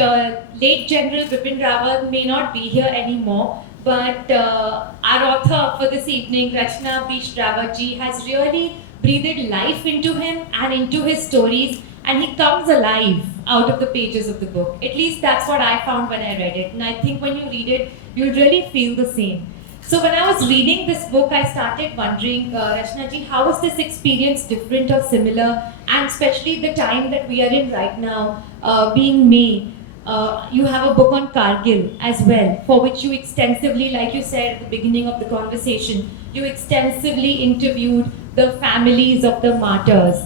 late General Bipin Rawat may not be here anymore, but our author for this evening, Rachna Bisht ji, has really breathed life into him and into his stories, and he comes alive out of the pages of the book. At least that's what I found when I read it, and I think when you read it, you'll really feel the same. So when I was reading this book, I started wondering, Rachna ji, how is this experience different or similar, and especially the time that we are in right now, being May. You have a book on Kargil as well, for which you extensively, like you said at the beginning of the conversation, you extensively interviewed the families of the martyrs.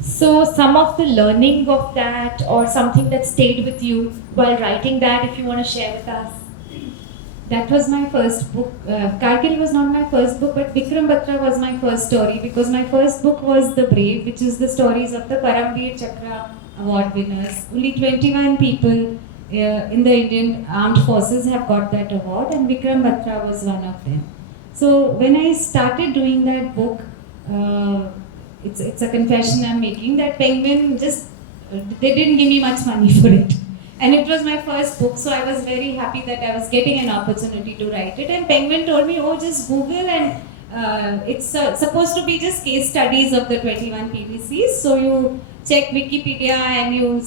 So some of the learning of that or something that stayed with you while writing that, if you want to share with us. That was my first book. Kargil was not my first book, but Vikram Batra was my first story, because my first book was The Brave, which is the stories of the Paramveer Chakra award winners. Only 21 people in the Indian Armed Forces have got that award, and Vikram Batra was one of them. So when I started doing that book, it's a confession I'm making, that Penguin they didn't give me much money for it. And it was my first book, so I was very happy that I was getting an opportunity to write it. And Penguin told me, "Oh, just Google, and it's supposed to be just case studies of the 21 PVCs. So you check Wikipedia and you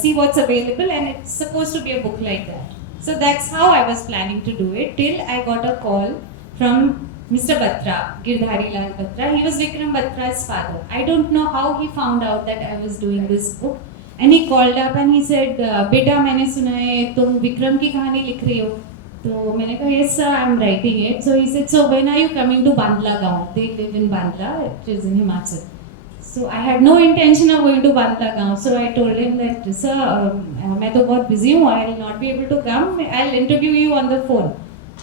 see what's available, and it's supposed to be a book like that." So that's how I was planning to do it, till I got a call from Mr. Batra, Girdhari Lal Batra. He was Vikram Batra's father. I don't know how he found out that I was doing this book. And he called up and he said, "बेटा मैंने सुना है तुम विक्रम की कहानी लिख रही हो." तो मैंने कहा, "Yes sir, I'm writing it." So he said, "So when are you coming to Bandla गाँव?" They live in Bandla, it is in Himachal. So I had no intention of going to Bandla गाँव. So I told him that, "Sir, मैं तो बहुत busy हूँ, I will not be able to come. I'll interview you on the phone."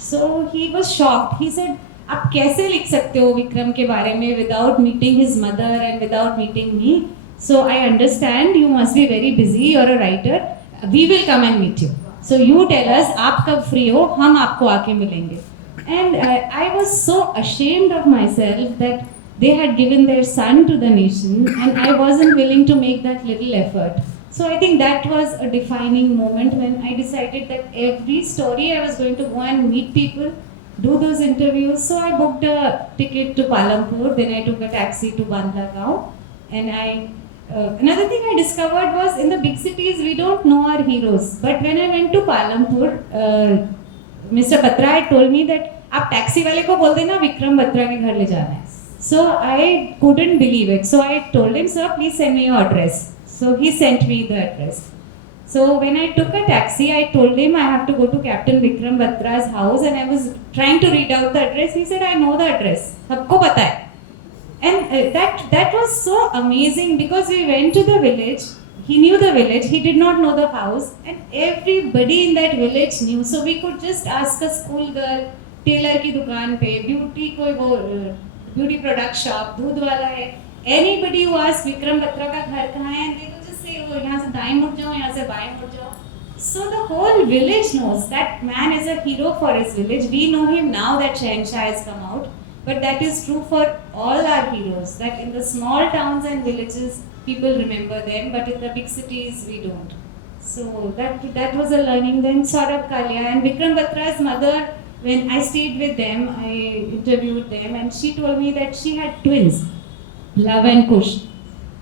So he was shocked. He said, "आप कैसे लिख सकते हो विक्रम के बारे में without meeting his mother and without meeting me? So I understand you must be very busy, you're a writer. We will come and meet you. So you tell us, आप कब free हो, हम आपको आके मिलेंगे." And I was so ashamed of myself that they had given their son to the nation and I wasn't willing to make that little effort. So I think that was a defining moment when I decided that every story I was going to go and meet people, do those interviews. So I booked a ticket to Palampur, then I took a taxi to Bandla Gaon, and I another thing I discovered was in the big cities we don't know our heroes. But when I went to Palampur, Mr. Batra had told me that आप taxi वाले को बोल देना विक्रम बत्रा के घर ले जाना है. So I couldn't believe it. So I told him, sir, please send me your address. So he sent me the address. So when I took a taxi, I told him I have to go to Captain Vikram Batra's house, and I was trying to read out the address. He said, I know the address. सबको पता है. And that was so amazing because we went to the village. He knew the village. He did not know the house, and everybody in that village knew. So we could just ask a school girl, tailor की दुकान पे, beauty कोई वो beauty product shop, दूध वाला है, anybody who asks Vikram Batra का घर कहाँ है, they will just say, oh, यहाँ से दाएं मुड़ जाओ, यहाँ से बाएं मुड़ जाओ. So the whole village knows that man is a hero for his village. We know him now that Shahenshah has come out, but that is true for all our heroes. That in the small towns and villages people remember them, but in the big cities we don't. So that was a learning. Then Saurabh Kalia and Vikram Batra's mother. When I stayed with them, I interviewed them, and she told me that she had twins, Love and Kush.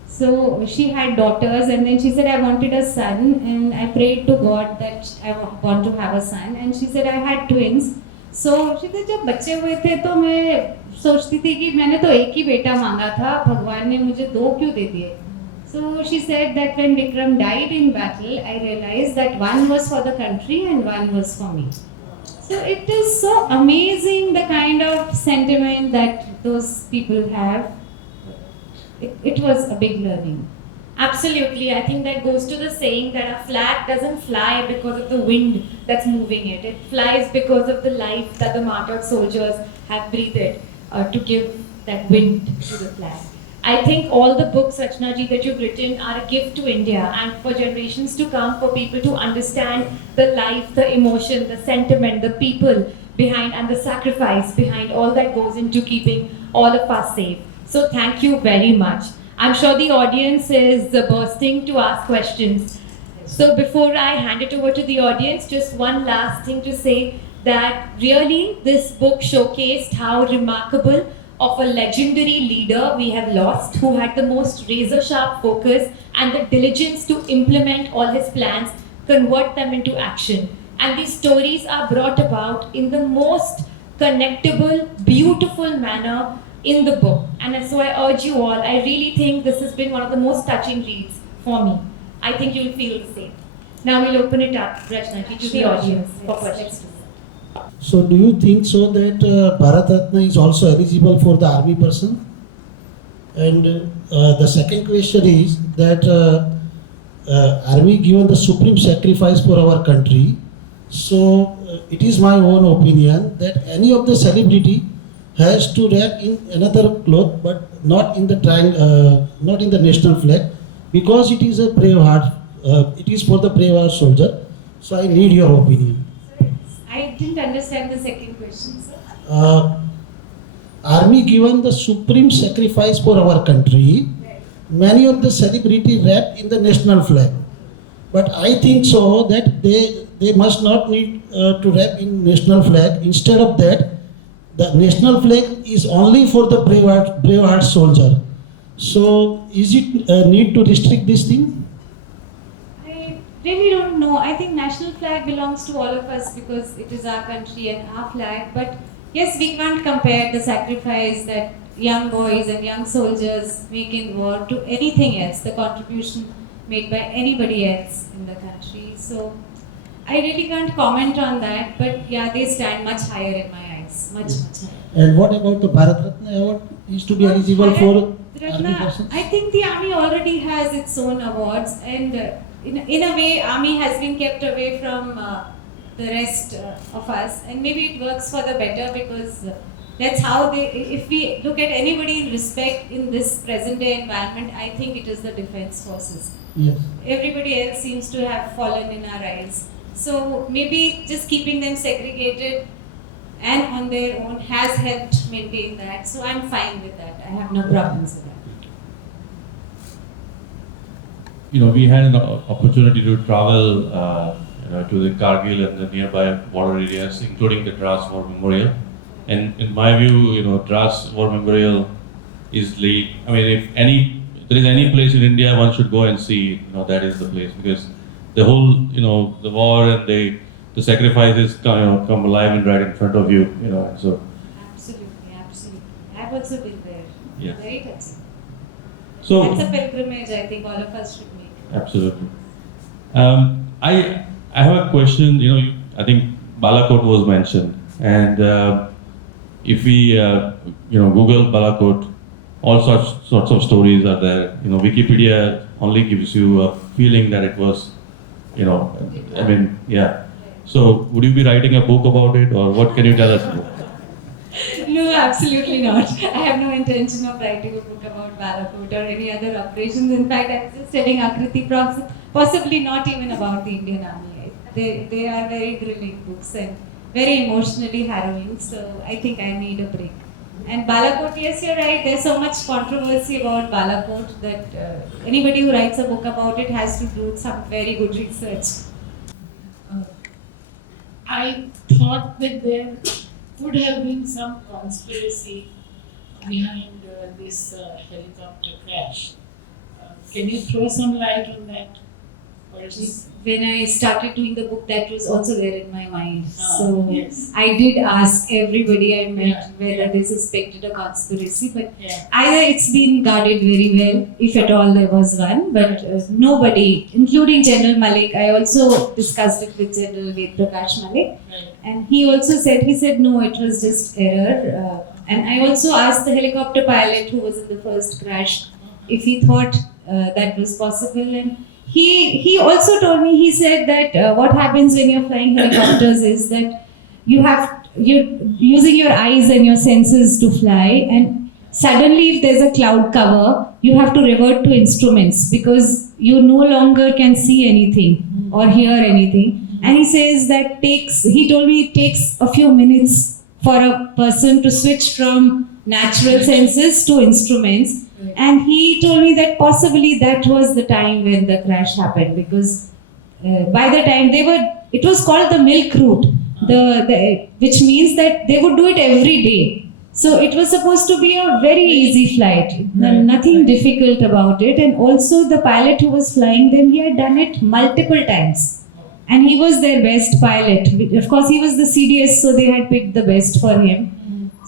So she had daughters, and then she said, I wanted a son, and I prayed to God that I want to have a son, and she said, I had twins. So she said, जब बच्चे हुए थे तो मैं सोचती थी कि मैंने तो एक ही बेटा मांगा था, भगवान ने मुझे दो क्यों दे दिए. So she said that when Vikram died in battle, I realized that one was for the country and one was for me. So it is so amazing the kind of sentiment that those people have. It was a big learning. Absolutely. I think that goes to the saying that a flag doesn't fly because of the wind that's moving it. It flies because of the life that the martyred soldiers have breathed to give that wind to the flag. I think all the books, Rachna ji, that you've written are a gift to India and for generations to come, for people to understand the life, the emotion, the sentiment, the people behind, and the sacrifice behind all that goes into keeping all of us safe. So thank you very much. I'm sure the audience is bursting to ask questions. So before I hand it over to the audience, just one last thing to say, that really this book showcased how remarkable of a legendary leader we have lost, who had the most razor-sharp focus and the diligence to implement all his plans, convert them into action. And these stories are brought about in the most connectable, beautiful manner in the book. And so I urge you all, I really think this has been one of the most touching reads for me. I think you'll feel the same. Now we'll open it up, Rachna, to the audience for questions. So do you think so that Bharat Ratna is also eligible for the army person? And the second question is that army given the supreme sacrifice for our country. So it is my own opinion that any of the celebrity has to wrap in another cloth, but not in the not in the national flag, because it is a brave heart. It is for the brave heart soldier. So I need your opinion. I didn't understand the second question, sir. Army given the supreme sacrifice for our country. Many of the celebrity wrapped in the national flag, but I think so that they must not need to wrap in national flag. Instead of that, the national flag is only for the brave heart soldier. So is it need to restrict this thing? Really don't know. I think national flag belongs to all of us because it is our country and our flag. But yes, we can't compare the sacrifice that young boys and young soldiers make in war to anything else, the contribution made by anybody else in the country. So I really can't comment on that. But yeah, they stand much higher in my eyes. Much higher. And what about the Bharat Ratna award is to be eligible for army persons? I think the army already has its own awards, and in a way, army has been kept away from the rest of us, and maybe it works for the better because that's how they. If we look at anybody in respect in this present day environment, I think it is the defense forces. Yes. Everybody else seems to have fallen in our eyes. So maybe just keeping them segregated and on their own has helped maintain that. So I'm fine with that. I have no problems with that. You know, we had an opportunity to travel to the Kargil and the nearby border areas, including the Dras War Memorial. And in my view, Dras War Memorial is laid. I mean, if any there is any place in India one should go and see, that is the place, because the whole, the war and the sacrifices come alive and right in front of you, so Absolutely, absolutely. I've also been there. Yeah. Very touching. so That's a pilgrimage I think all of us should make. absolutely. I have a question. I think Balakot was mentioned, and if we Google Balakot, all sorts of stories are there. Wikipedia only gives you a feeling that it was, yeah. So would you be writing a book about it, or what can you tell us? No, absolutely not. I have no intention of writing a book about Balakot or any other operations. In fact, I was just telling Akriti, possibly not even about the Indian Army. They are very thrilling books and very emotionally harrowing. So I think I need a break. And Balakot, yes, you're right. There's so much controversy about Balakot that anybody who writes a book about it has to do some very good research. I thought that there would have been some conspiracy behind this helicopter crash. Can you throw some light on that? Or is When I started doing the book, that was also there in my mind. So yes. I did ask everybody I met Yeah, whether yeah. they suspected a conspiracy, but Yeah. either it's been guarded very well, if at all there was one, but nobody, including General Malik, I also discussed it with General Ved Prakash Malik, Right. and he also said, no, it was just error. And I also asked the helicopter pilot who was in the first crash if he thought that was possible, and he also told me, he said that what happens when you're flying helicopters is that you're using your eyes and your senses to fly, and suddenly if there's a cloud cover, you have to revert to instruments because you no longer can see anything or hear anything. And he says that he told me it takes a few minutes for a person to switch from natural senses to instruments. And he told me that possibly that was the time when the crash happened, because by the time it was called the milk route, which means that they would do it every day. So it was supposed to be a very easy flight, nothing difficult about it. And also the pilot who was flying them, he had done it multiple times. And he was their best pilot. Of course, he was the CDS, so they had picked the best for him.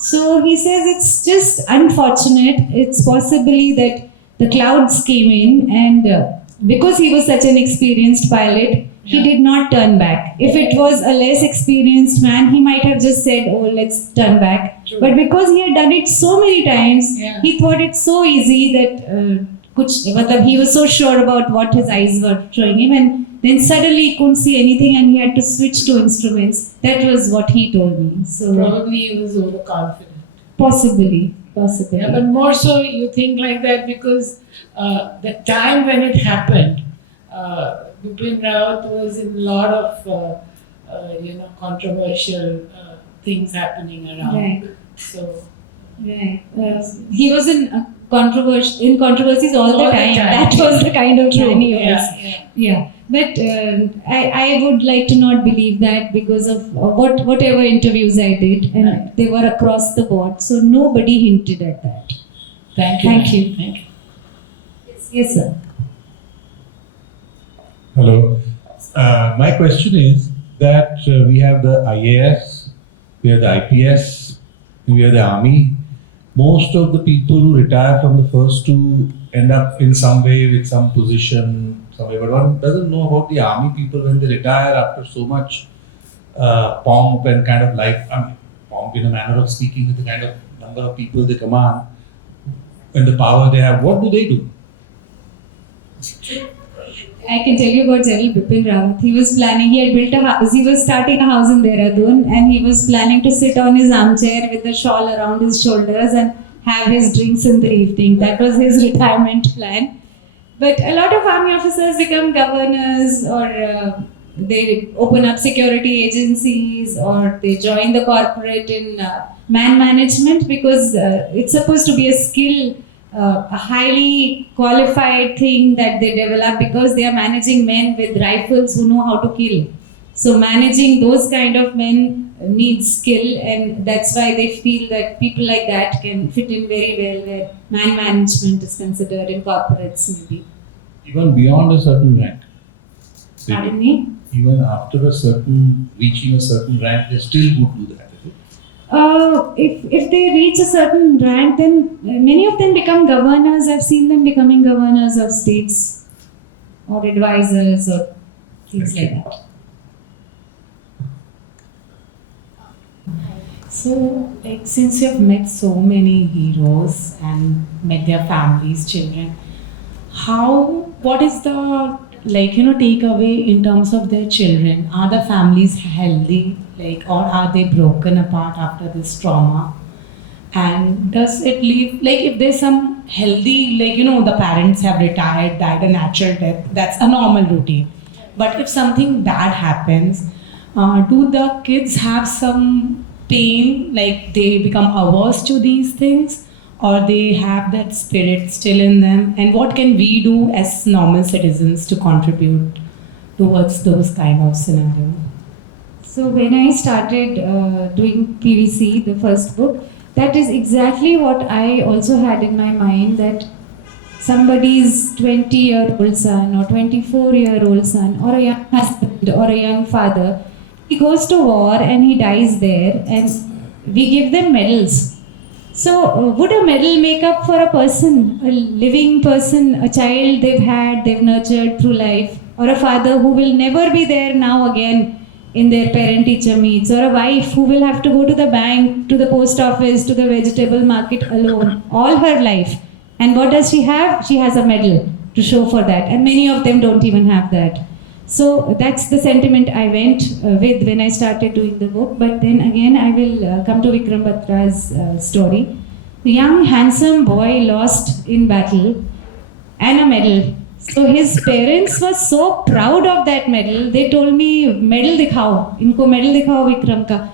So he says it's just unfortunate. It's possibly that the clouds came in, and because he was such an experienced pilot, he did not turn back. If it was a less experienced man, he might have just said, oh, let's turn back. True. But because he had done it so many times, Yeah. he thought it so easy that he was so sure about what his eyes were showing him, and then suddenly he couldn't see anything and he had to switch to instruments. That was what he told me. So Probably he was overconfident. possibly. Yeah, but more so you think like that because the time when it happened, Bipin Rawat was in a lot of controversial things happening around. Right. So Right. He was in controversies all the time. That was the kind of man he was. Yeah. But I would like to not believe that because of whatever interviews I did, and they were across the board. So nobody hinted at that. Thank you. Thank you. Thank you. Yes, sir. Hello. My question is that we have the IAS, we have the IPS, and we have the Army. Most of the people who retire from the first two end up in some way with some position somewhere, but one doesn't know about the Army people when they retire after so much pomp and kind of life. I mean, pomp in a manner of speaking with the kind of number of people they command and the power they have. What do they do? I can tell you about General Bipin Rawat. He was planning, he had built a house, he was starting a house in Dehradun, and he was planning to sit on his armchair with the shawl around his shoulders and have his drinks in the evening. That was his retirement plan. But a lot of army officers become governors, or they open up security agencies, or they join the corporate in man management, because it's supposed to be a skill, a highly qualified thing that they develop, because they are managing men with rifles who know how to kill. So managing those kind of men needs skill, and that's why they feel that people like that can fit in very well where man management is considered in corporates maybe. Even beyond a certain rank. Pardon me? Even after reaching a certain rank, they still would do that. Is it? If they reach a certain rank, then many of them become governors. I've seen them becoming governors of states or advisors or things like that. So, like, since you have met so many heroes and met their families, children, what is the, takeaway in terms of their children? Are the families healthy, or are they broken apart after this trauma? And does it leave, if there's some healthy, the parents have retired, died a natural death, that's a normal routine. But if something bad happens, do the kids have some pain, like they become averse to these things, or they have that spirit still in them? And what can we do as normal citizens to contribute towards those kind of scenarios? So when I started doing PVC, the first book, that is exactly what I also had in my mind, that somebody's 20-year-old son or 24-year-old son or a young husband or a young father, he goes to war and he dies there, and we give them medals. So would a medal make up for a person, a living person, a child they've nurtured through life, or a father who will never be there now again in their parent-teacher meets, or a wife who will have to go to the bank, to the post office, to the vegetable market alone all her life? And what does she have? She has a medal to show for that, and many of them don't even have that. So that's the sentiment I went with when I started doing the book. But then again, I will come to Vikram Batra's story. The young, handsome boy lost in battle and a medal. So his parents were so proud of that medal. They told me, medal dikhao, inko medal dikhao Vikram ka.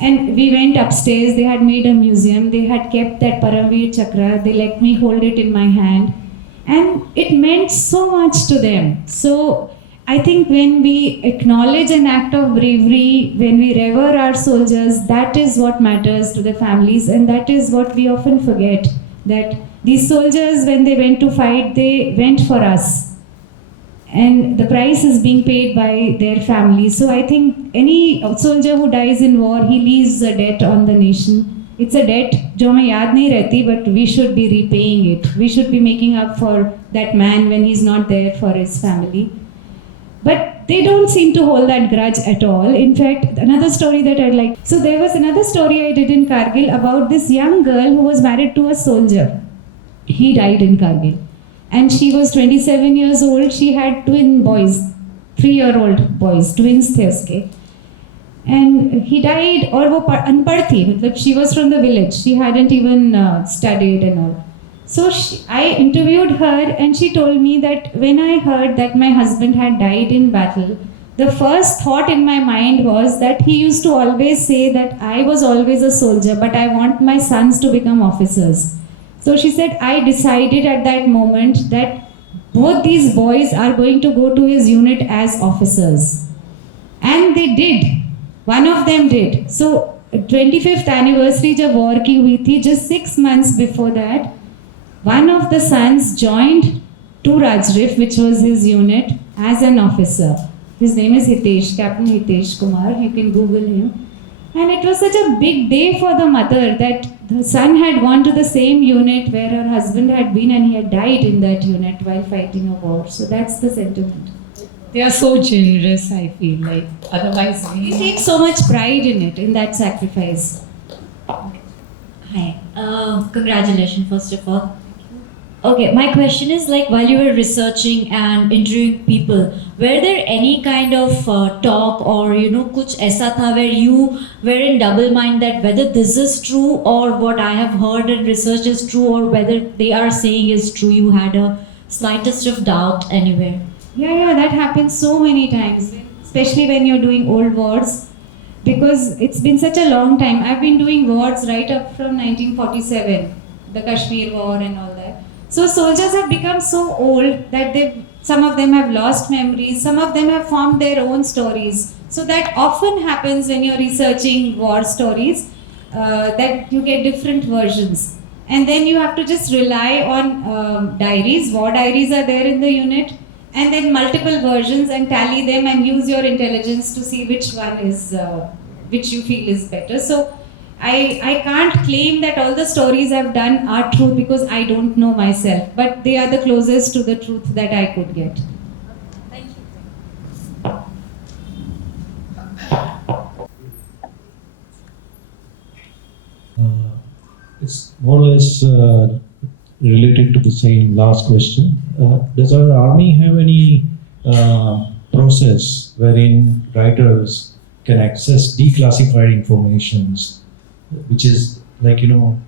And we went upstairs. They had made a museum. They had kept that Paramveer Chakra. They let me hold it in my hand. And it meant so much to them. So I think when we acknowledge an act of bravery, when we revere our soldiers, that is what matters to the families, and that is what we often forget, that these soldiers, when they went to fight, they went for us. And the price is being paid by their families. So I think any soldier who dies in war, he leaves a debt on the nation. It's a debt jo hame yaad nahi rehti, but we should be repaying it. We should be making up for that man when he's not there for his family. But they don't seem to hold that grudge at all. In fact, another story that I'd like. So there was another story I did in Kargil about this young girl who was married to a soldier. He died in Kargil. And she was 27 years old. She had twin boys, 3-year-old boys, twins the uske. And he died, or wo unpad thi, she was from the village. She hadn't even studied and all. So I interviewed her, and she told me that when I heard that my husband had died in battle, the first thought in my mind was that he used to always say that I was always a soldier, but I want my sons to become officers. So she said, I decided at that moment that both these boys are going to go to his unit as officers. And they did. One of them did. So 25th anniversary jab war ki hui thi, just 6 months before that, one of the sons joined to Rajrif, which was his unit, as an officer. His name is Hitesh, Captain Hitesh Kumar. You can Google him. And it was such a big day for the mother that the son had gone to the same unit where her husband had been, and he had died in that unit while fighting a war. So that's the sentiment. They are so generous, I feel like. Otherwise, we take so much pride in it, in that sacrifice. Hi. Congratulations, first of all. Okay, my question is, like, while you were researching and interviewing people, were there any kind of talk or, kuch aisa tha where you were in double mind that whether this is true or what I have heard and researched is true, or whether they are saying is true? You had a slightest of doubt anywhere? Yeah, that happens so many times, especially when you're doing old wars, because it's been such a long time. I've been doing wars right up from 1947, the Kashmir war and all that. So soldiers have become so old that they've Some of them have lost memories. Some of them have formed their own stories. So that often happens when you're researching war stories, that you get different versions. And then you have to just rely on diaries. War diaries are there in the unit, and then multiple versions, and tally them and use your intelligence to see which one is, which you feel is better. So I can't claim that all the stories I've done are true because I don't know myself, but they are the closest to the truth that I could get. Thank you. It's more or less related to the same last question. Does our army have any process wherein writers can access declassified informations, which is like, a little,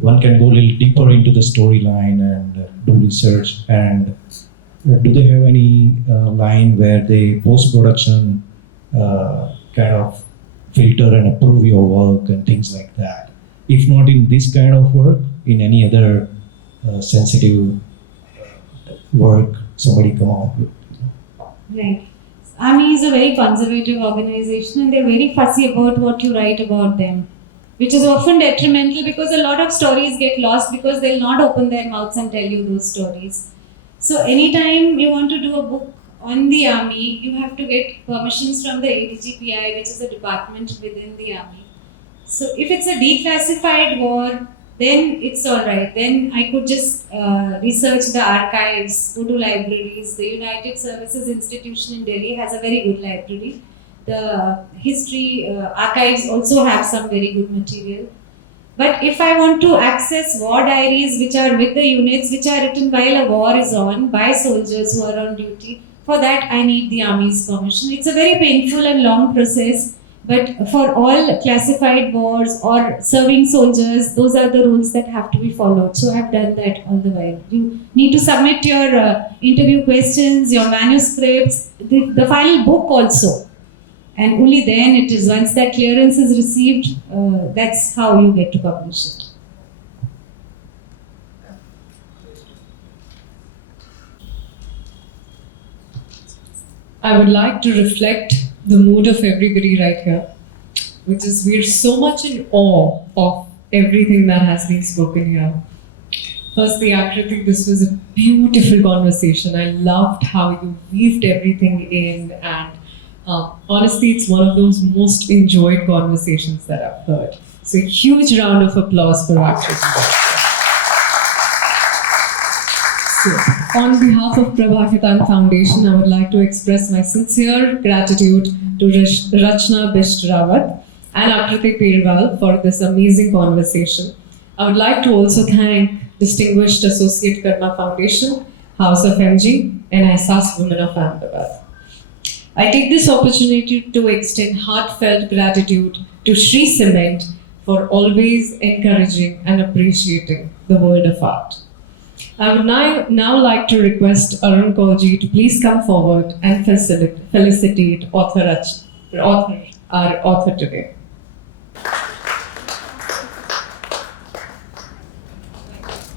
one can go a little deeper into the storyline and do research, and do they have any line where they post-production kind of filter and approve your work and things like that? If not in this kind of work, in any other sensitive work somebody come out with. Right. Army is a very conservative organization, and they're very fussy about what you write about them, which is often detrimental because a lot of stories get lost because they'll not open their mouths and tell you those stories. So anytime you want to do a book on the army, you have to get permissions from the ADGPI, which is a department within the army. So if it's a declassified war, then it's all right. Then I could just research the archives, go to libraries. The United Services Institution in Delhi has a very good library. The history archives also have some very good material. But if I want to access war diaries which are with the units, which are written while a war is on by soldiers who are on duty, for that I need the army's permission. It's a very painful and long process. But for all classified wars or serving soldiers, those are the rules that have to be followed. So I've done that all the while. You need to submit your interview questions, your manuscripts, the final book also. And only then it is, once that clearance is received, that's how you get to publish it. I would like to reflect the mood of everybody right here, which is we're so much in awe of everything that has been spoken here. Firstly, Akriti, this was a beautiful conversation. I loved how you weaved everything in, and honestly, it's one of those most enjoyed conversations that I've heard. So a huge round of applause for Akriti. So, on behalf of Prabhakitan Foundation, I would like to express my sincere gratitude to Rachna, Bisht and Akriti Pirwal for this amazing conversation. I would like to also thank Distinguished Associate Karma Foundation, House of MG, and Ehsas Women of Ahmedabad. I take this opportunity to extend heartfelt gratitude to Shri Cement for always encouraging and appreciating the world of art. I would now like to request Arun Kaulji to please come forward and felicitate our author today.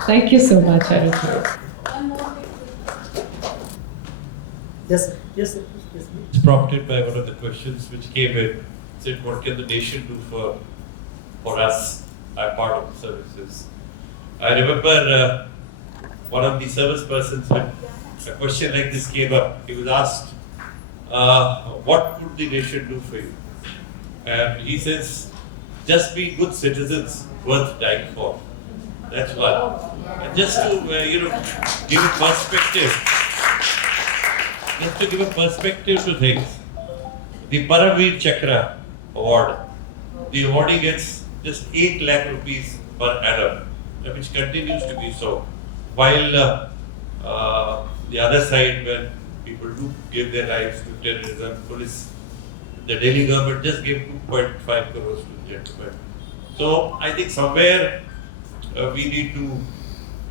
Thank you so much, Arun. Yes, yes. It's prompted by one of the questions which came in. Said, what can the nation do for us? I'm part of the services. I remember one of the service persons, when a question like this came up, he was asked, what could the nation do for you? And he says, just be good citizens worth dying for. That's one. And just to give a perspective to things, the Paramveer Chakra award, the awardee gets just 8 lakh rupees per annum, which continues to be so. While the other side, when people do give their lives to terrorism, police, the Delhi government just gave 2.5 crores to the gentleman. So I think somewhere we need to,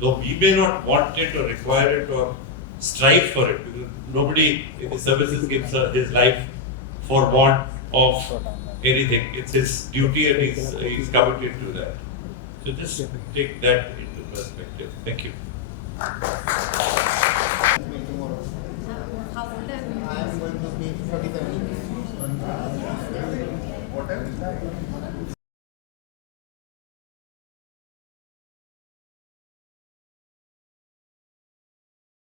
though we may not want it or require it or strive for it, because nobody in the services gives his life for want of anything. It's his duty and he's committed to that. So just take that into perspective. Thank you.